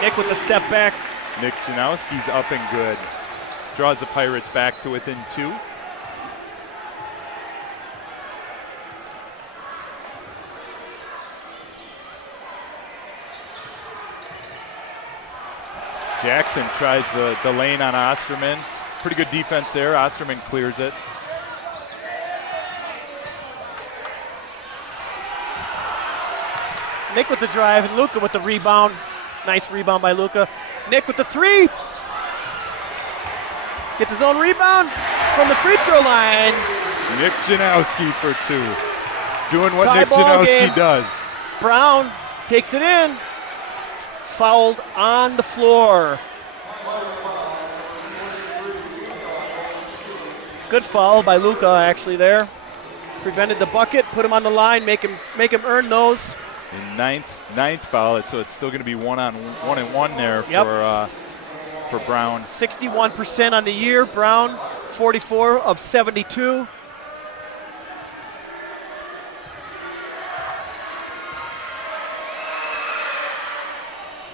Nick with the step back. Nick Janowski's up and good. Draws the Pirates back to within 2. Jackson tries the lane on Osterman. Pretty good defense there. Osterman clears it. Nick with the drive and Luka with the rebound. Nice rebound by Luka. Nick with the 3. Gets his own rebound from the free throw line. Nick Janowski for 2. Doing what Tie Nick ball Janowski game. does. Brown takes it in. Fouled on the floor. Good foul by Luka actually there. Prevented the bucket, put him on the line, make him earn those. In ninth foul, so it's still going to be 1-on-1 there for Brown. 61% on the year. Brown, 44 of 72.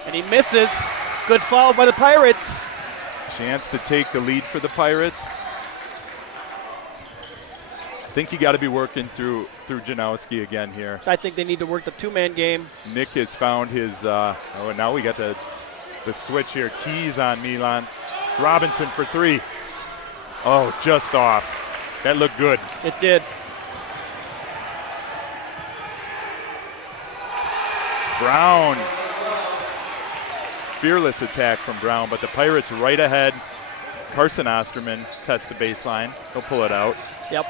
And he misses. Good foul by the Pirates. Chance to take the lead for the Pirates. I think you got to be working through Janowski again here. I think they need to work the two-man game. Nick has found his. Now we got the switch here. Keys on Milan. Robinson for 3. Oh, just off. That looked good. It did. Brown. Fearless attack from Brown, but the Pirates right ahead. Carson Osterman tests the baseline. He'll pull it out. Yep.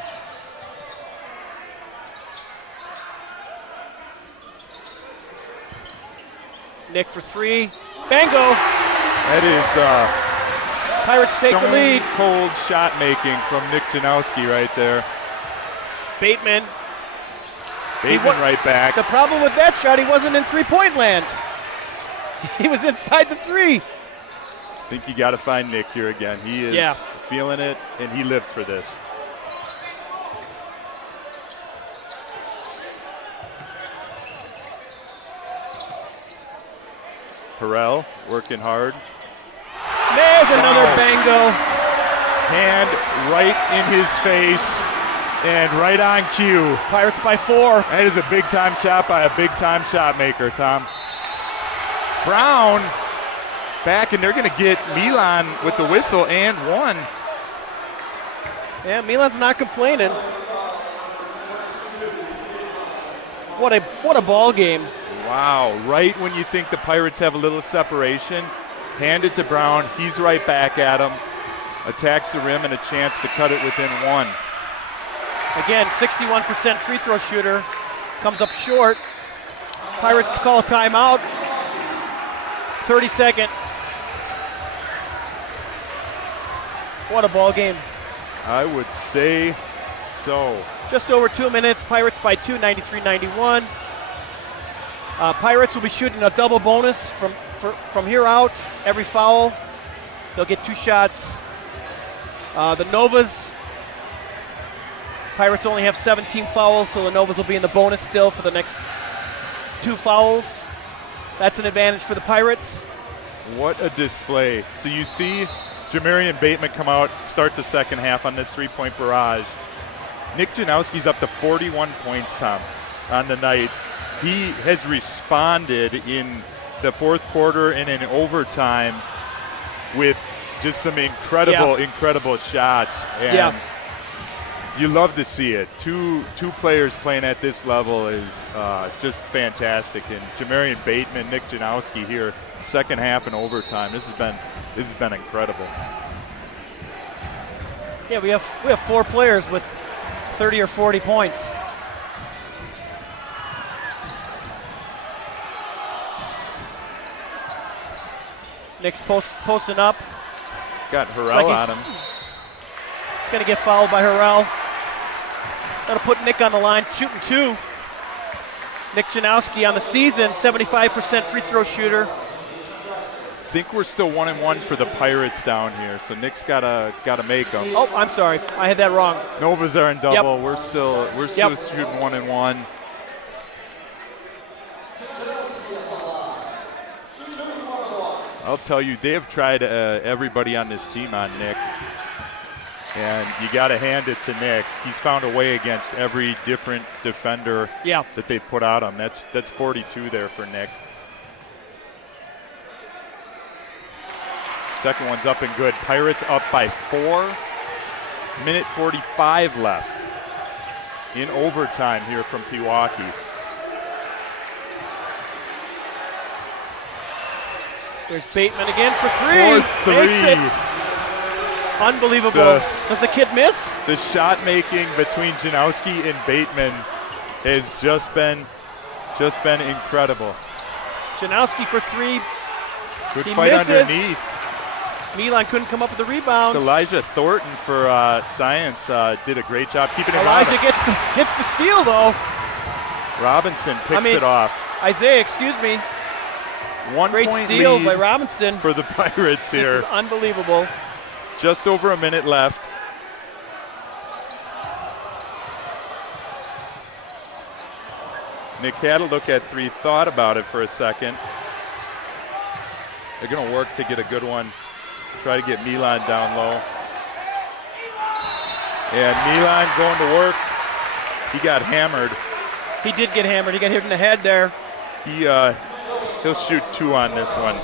Nick for 3. Bango. That is Pirates take the lead. Cold shot making from Nick Janowski right there. Bateman. Right back. The problem with that shot, he wasn't in three-point land. He was inside the 3. I think you got to find Nick here again. He is feeling it, and he lives for this. Harrell working hard. There's another Wow. bango. Hand right in his face and right on cue. Pirates by 4. That is a big-time shot by a big-time shot maker, Tom. Brown back, and they're going to get Milan with the whistle and one. Yeah, Milan's not complaining. What a ball game. Wow, right when you think the Pirates have a little separation, hand it to Brown. He's right back at him. Attacks the rim and a chance to cut it within one. Again, 61% free throw shooter. Comes up short. Pirates call a timeout. 30-second. What a ball game. I would say so. Just over 2 minutes. Pirates by 2, 93-91. Pirates will be shooting a double bonus from here out. Every foul, they'll get 2 shots. The Novas, Pirates only have 17 fouls, so the Novas will be in the bonus still for the next 2 fouls. That's an advantage for the Pirates. What a display. So you see Jamarian Bateman come out, start the second half on this three-point barrage. Nick Janowski's up to 41 points, Tom, on the night. He has responded in the fourth quarter and in overtime with just some incredible shots. And you love to see it. Two players playing at this level is just fantastic. And Jamarian Bateman, Nick Janowski here, second half and overtime. This has been incredible. Yeah, we have 4 players with 30 or 40 points. Nick's posting up. Got Harrell on him. He's going to get fouled by Harrell. That'll put Nick on the line, shooting 2. Nick Janowski on the season, 75% free throw shooter. I think we're still 1-1 for the Pirates down here, so Nick's gotta make them. Oh, I'm sorry, I had that wrong. Novas are in double. Yep. We're still shooting 1-1. I'll tell you, they have tried everybody on this team on Nick, and you got to hand it to Nick. He's found a way against every different defender that they've put out him. That's 42 there for Nick. Second one's up and good. Pirates up by 4. Minute 45 left in overtime here from Pewaukee. There's Bateman again for 3. Makes it. Unbelievable. Does the kid miss? The shot making between Janowski and Bateman has just been incredible. Janowski for 3. Good He fight misses. underneath. Milan couldn't come up with the rebound. So Elijah Thornton for Science did a great job keeping him Elijah out. gets the steal though. Robinson picks it off. Isaiah, excuse me. 1 Great point steal lead by Robinson for the Pirates here. This is unbelievable. Just over a minute left. Nick had a look at 3, thought about it for a second. They're going to work to get a good one. Try to get Milan down low. And Milan going to work. He got hammered. He did get hammered. He got hit in the head there. He'll shoot 2 on this one.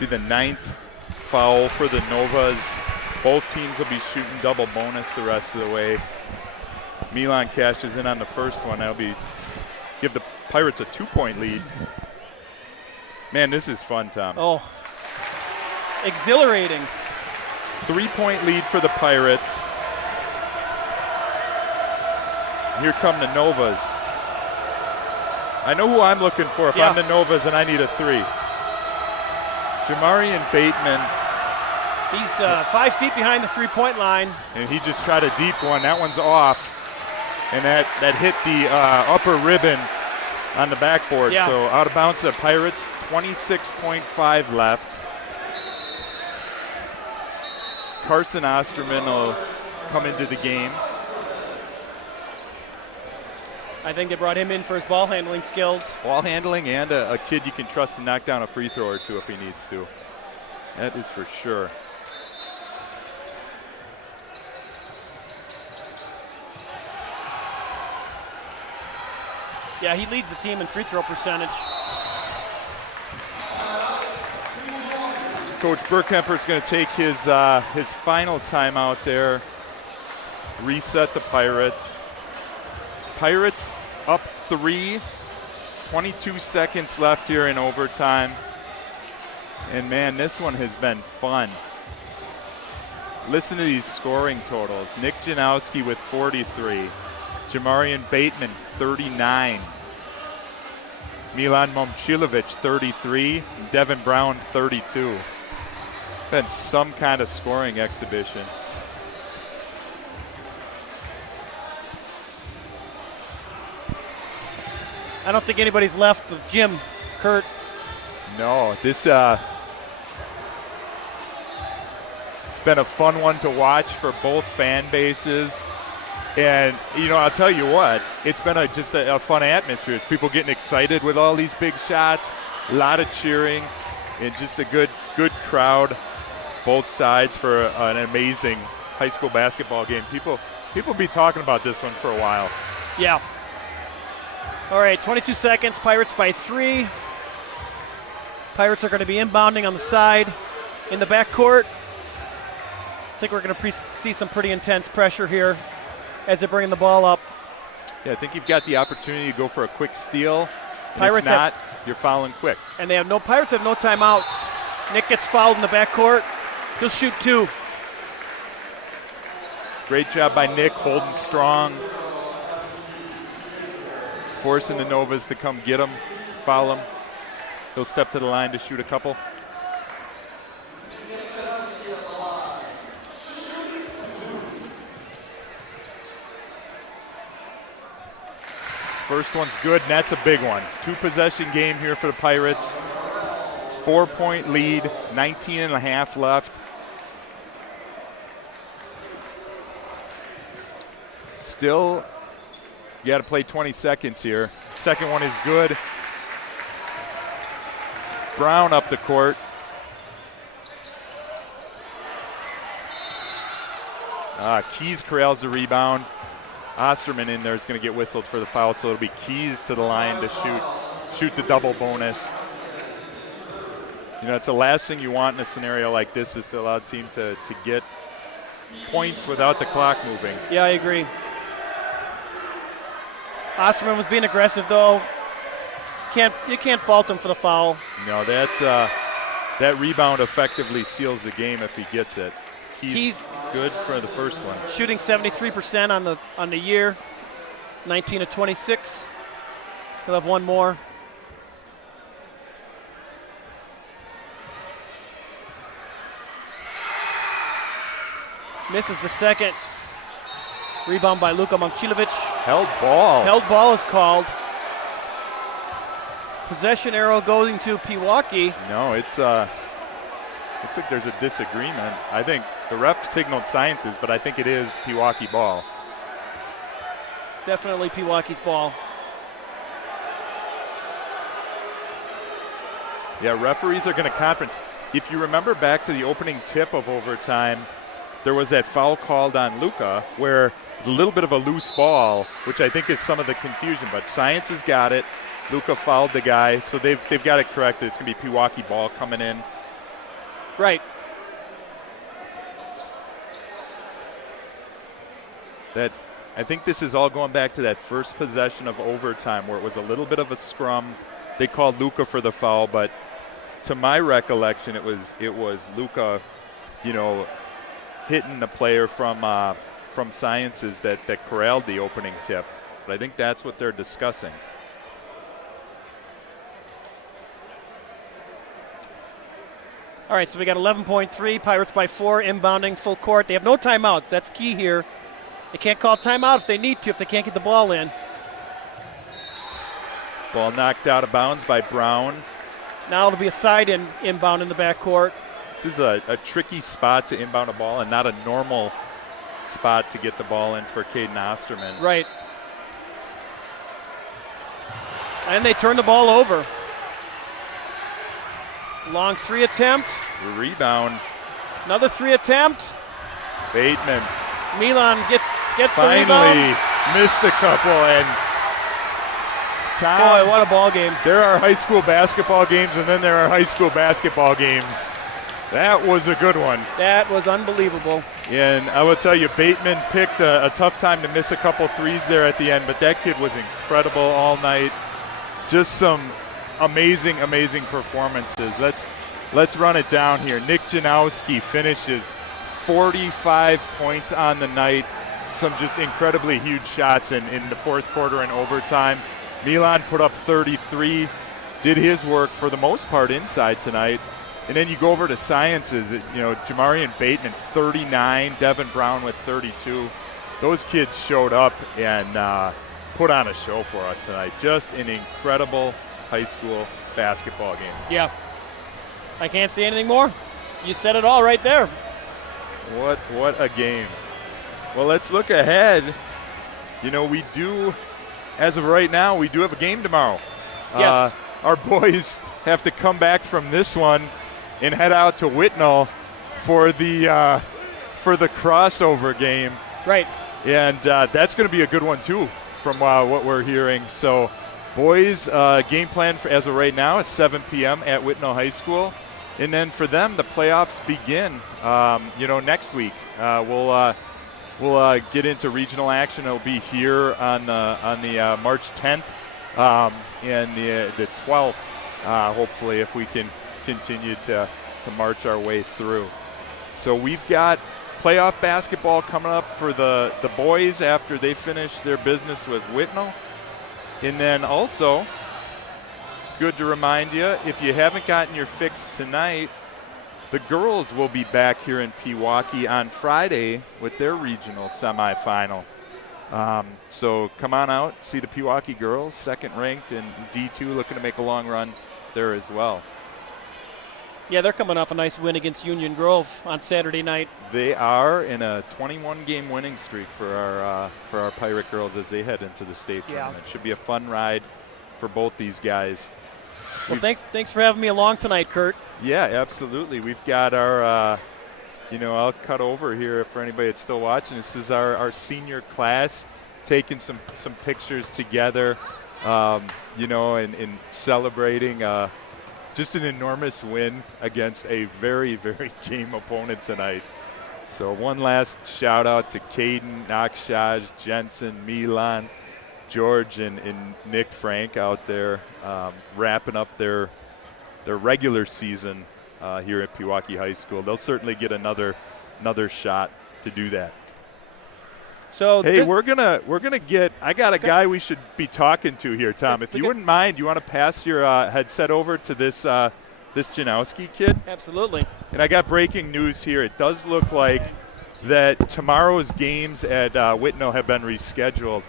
Be the 9th foul for the Novas. Both teams will be shooting double bonus the rest of the way. Milan cashes in on the first one. That'll give the Pirates a 2-point lead. Man, this is fun, Tom. Oh, exhilarating. 3-point lead for the Pirates. Here come the Novas. I know who I'm looking for if I'm the Novas and I need a 3. Jamarian Bateman. He's 5 feet behind the 3-point line. And he just tried a deep one. That one's off. And that hit the upper ribbon on the backboard. So out of bounds to the Pirates, 26.5 left. Carson Osterman will come into the game. I think they brought him in for his ball handling skills. Ball handling and a kid you can trust to knock down a free throw or two if he needs to. That is for sure. Yeah, he leads the team in free throw percentage. Coach Burkemper's going to take his final timeout there. Reset the Pirates. Pirates up 3. 22 seconds left here in overtime. And man, this one has been fun. Listen to these scoring totals. Nick Janowski with 43. Jamarian Bateman, 39. Milan Momcilovic, 33. Devin Brown, 32. Been some kind of scoring exhibition. I don't think anybody's left the gym, Kurt. No, this it's been a fun one to watch for both fan bases. And, you know, I'll tell you what, it's been just a fun atmosphere. It's people getting excited with all these big shots, a lot of cheering, and just a good crowd, both sides, for an amazing high school basketball game. People be talking about this one for a while. Yeah. All right, 22 seconds, Pirates by 3. Pirates are going to be inbounding on the side in the backcourt. I think we're going to see some pretty intense pressure here as they're bringing the ball up. Yeah, I think you've got the opportunity to go for a quick steal. Pirates if not, you're fouling quick. And Pirates have no timeouts. Nick gets fouled in the backcourt. He'll shoot 2. Great job by Nick, holding strong. Forcing the Novas to come get him, foul him. He'll step to the line to shoot a couple. First one's good, and that's a big one. 2-possession game here for the Pirates. 4-point lead, 19 and a half left. Still, you got to play 20 seconds here. Second one is good. Brown up the court. Keys corrals the rebound. Osterman in there is going to get whistled for the foul, so it'll be Keys to the line to shoot the double bonus. You know, it's the last thing you want in a scenario like this, is to allow the team to get points without the clock moving. Yeah, I agree. Osterman was being aggressive, though. You can't fault him for the foul. No, that rebound effectively seals the game if he gets it. He's good for the first one. Shooting 73% on the year, 19 of 26. He'll have one more. Misses the second. Rebound by Luka Momcilovic. Held ball. Held ball is called. Possession arrow going to Pewaukee. No, it's like there's a disagreement. I think the ref signaled sciences, but I think it is Pewaukee ball. It's definitely Pewaukee's ball. Yeah, referees are going to conference. If you remember back to the opening tip of overtime, there was that foul called on Luka where it's a little bit of a loose ball, which I think is some of the confusion, but Science has got it. Luka fouled the guy, so they've got it corrected. It's going to be Pewaukee ball coming in. Right. I think this is all going back to that first possession of overtime where it was a little bit of a scrum. They called Luka for the foul, but to my recollection, it was Luka, hitting the player from Sciences that corralled the opening tip. But I think that's what they're discussing. All right, so we got 11.3, Pirates by 4, inbounding full court. They have no timeouts. That's key here. They can't call timeout if they need to, if they can't get the ball in. Ball knocked out of bounds by Brown. Now it'll be a side inbound in the backcourt. This is a tricky spot to inbound a ball and not a normal spot to get the ball in for Caden Osterman. Right. And they turn the ball over. Long 3 attempt. Rebound. Another 3 attempt. Bateman Milan gets the finally rebound. missed a couple, and Tom, Boy, what a ball game. there are high school basketball games, and then there are high school basketball games. That was a good one. That was unbelievable. And I will tell you, Bateman picked a tough time to miss a couple threes there at the end, but that kid was incredible all night. Just some amazing, amazing performances. Let's run it down here. Nick Janowski finishes 45 points on the night. Some just incredibly huge shots in the fourth quarter and overtime. Milan put up 33, did his work for the most part inside tonight. And then you go over to sciences, Jamarian Bateman, 39, Devin Brown with 32. Those kids showed up and put on a show for us tonight. Just an incredible high school basketball game. Yeah. I can't say anything more. You said it all right there. What a game. Well, let's look ahead. We do, as of right now, we do have a game tomorrow. Yes. Our boys have to come back from this one and head out to Whitnall for the crossover game. Right. And that's going to be a good one, too, from what we're hearing. So, boys, game plan as of right now is 7 p.m. at Whitnall High School. And then for them, the playoffs begin, next week. We'll get into regional action. It'll be here on the March 10th and the 12th, hopefully, if we can continue to march our way through. So we've got playoff basketball coming up for the boys after they finish their business with Whitnall. And then also, good to remind you, if you haven't gotten your fix tonight, the girls will be back here in Pewaukee on Friday with their regional semifinal. So come on out, see the Pewaukee girls, second ranked, and D2 looking to make a long run there as well. Yeah, they're coming off a nice win against Union Grove on Saturday night. They are in a 21-game winning streak for our Pirate girls as they head into the state tournament. Should be a fun ride for both these guys. Well, thanks for having me along tonight, Kurt. Yeah, absolutely. We've got our, I'll cut over here for anybody that's still watching. This is our senior class taking some pictures together, and celebrating just an enormous win against a very, very game opponent tonight. So one last shout out to Caden, Akshaj, Jensen, Milan, George, and Nick Frank out there wrapping up their regular season here at Pewaukee High School. They'll certainly get another shot to do that. So hey, we're gonna get. I got a guy we should be talking to here, Tom. If you wouldn't mind, you want to pass your headset over to this Janowski kid? Absolutely. And I got breaking news here. It does look like that tomorrow's games at Whitnall have been rescheduled.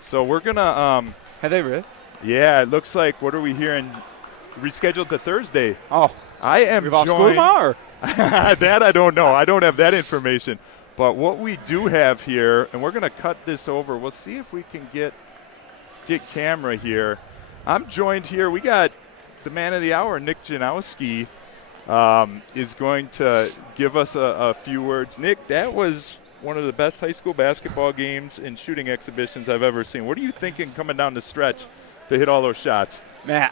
So we're gonna. Have they really? Yeah, it looks like. What are we hearing? Rescheduled to Thursday. Oh, I am off school tomorrow. That I don't know. I don't have that information. But what we do have here, and we're going to cut this over. We'll see if we can get camera here. I'm joined here. We got the man of the hour, Nick Janowski, is going to give us a few words. Nick, that was one of the best high school basketball games and shooting exhibitions I've ever seen. What are you thinking coming down the stretch to hit all those shots? Man,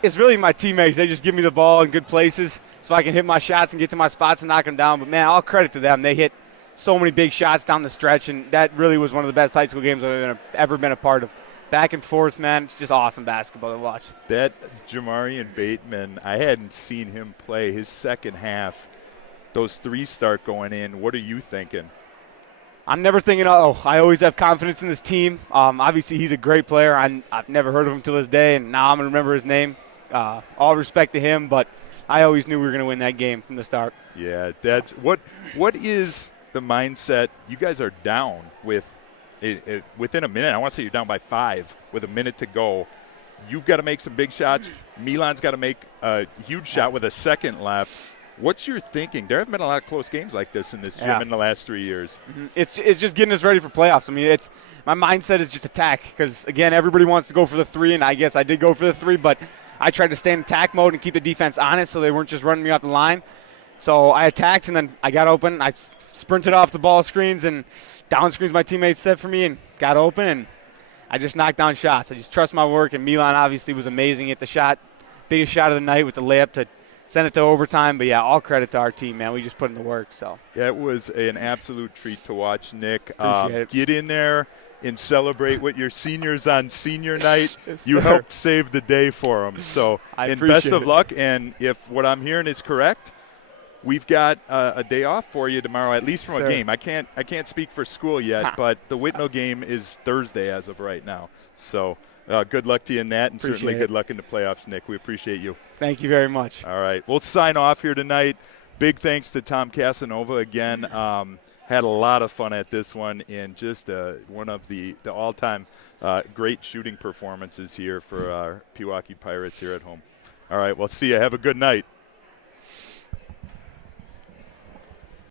it's really my teammates. They just give me the ball in good places so I can hit my shots and get to my spots and knock them down. But, man, all credit to them. They hit so many big shots down the stretch, and that really was one of the best high school games I've ever been a part of. Back and forth, man. It's just awesome basketball to watch. That Jamarian Bateman, I hadn't seen him play his second half. Those threes start going in. What are you thinking? I'm never thinking, I always have confidence in this team. Obviously, he's a great player. I've never heard of him till this day, and now I'm going to remember his name. All respect to him, but I always knew we were going to win that game from the start. Yeah, that's what is the mindset? You guys are down within a minute. I want to say you're down by 5 with a minute to go. You've got to make some big shots. Milan's got to make a huge shot with a second left. What's your thinking? There haven't been a lot of close games like this in this gym in the last 3 years. It's just getting us ready for playoffs. I mean, my mindset is just attack because, again, everybody wants to go for the 3, and I guess I did go for the 3, but I tried to stay in attack mode and keep the defense honest so they weren't just running me off the line. So I attacked, and then I got open. I sprinted off the ball screens and down screens my teammates set for me and got open, and I just knocked down shots. I just trust my work, and Milan obviously was amazing at the shot, biggest shot of the night with the layup to send it to overtime. But, yeah, all credit to our team, man. We just put in the work. So yeah, it was an absolute treat to watch, Nick. Appreciate it. Get in there and celebrate with your seniors on senior night. You helped save the day for them. So, and best of luck. And if what I'm hearing is correct, we've got a day off for you tomorrow, at least from a game. I can't speak for school yet, but the Whitnell game is Thursday as of right now. So good luck to you in that, and certainly good luck in the playoffs, Nick. We appreciate you. Thank you very much. All right. We'll sign off here tonight. Big thanks to Tom Casanova again. Had a lot of fun at this one, and just one of the all-time great shooting performances here for our Pewaukee Pirates here at home. All right. We'll see you. Have a good night.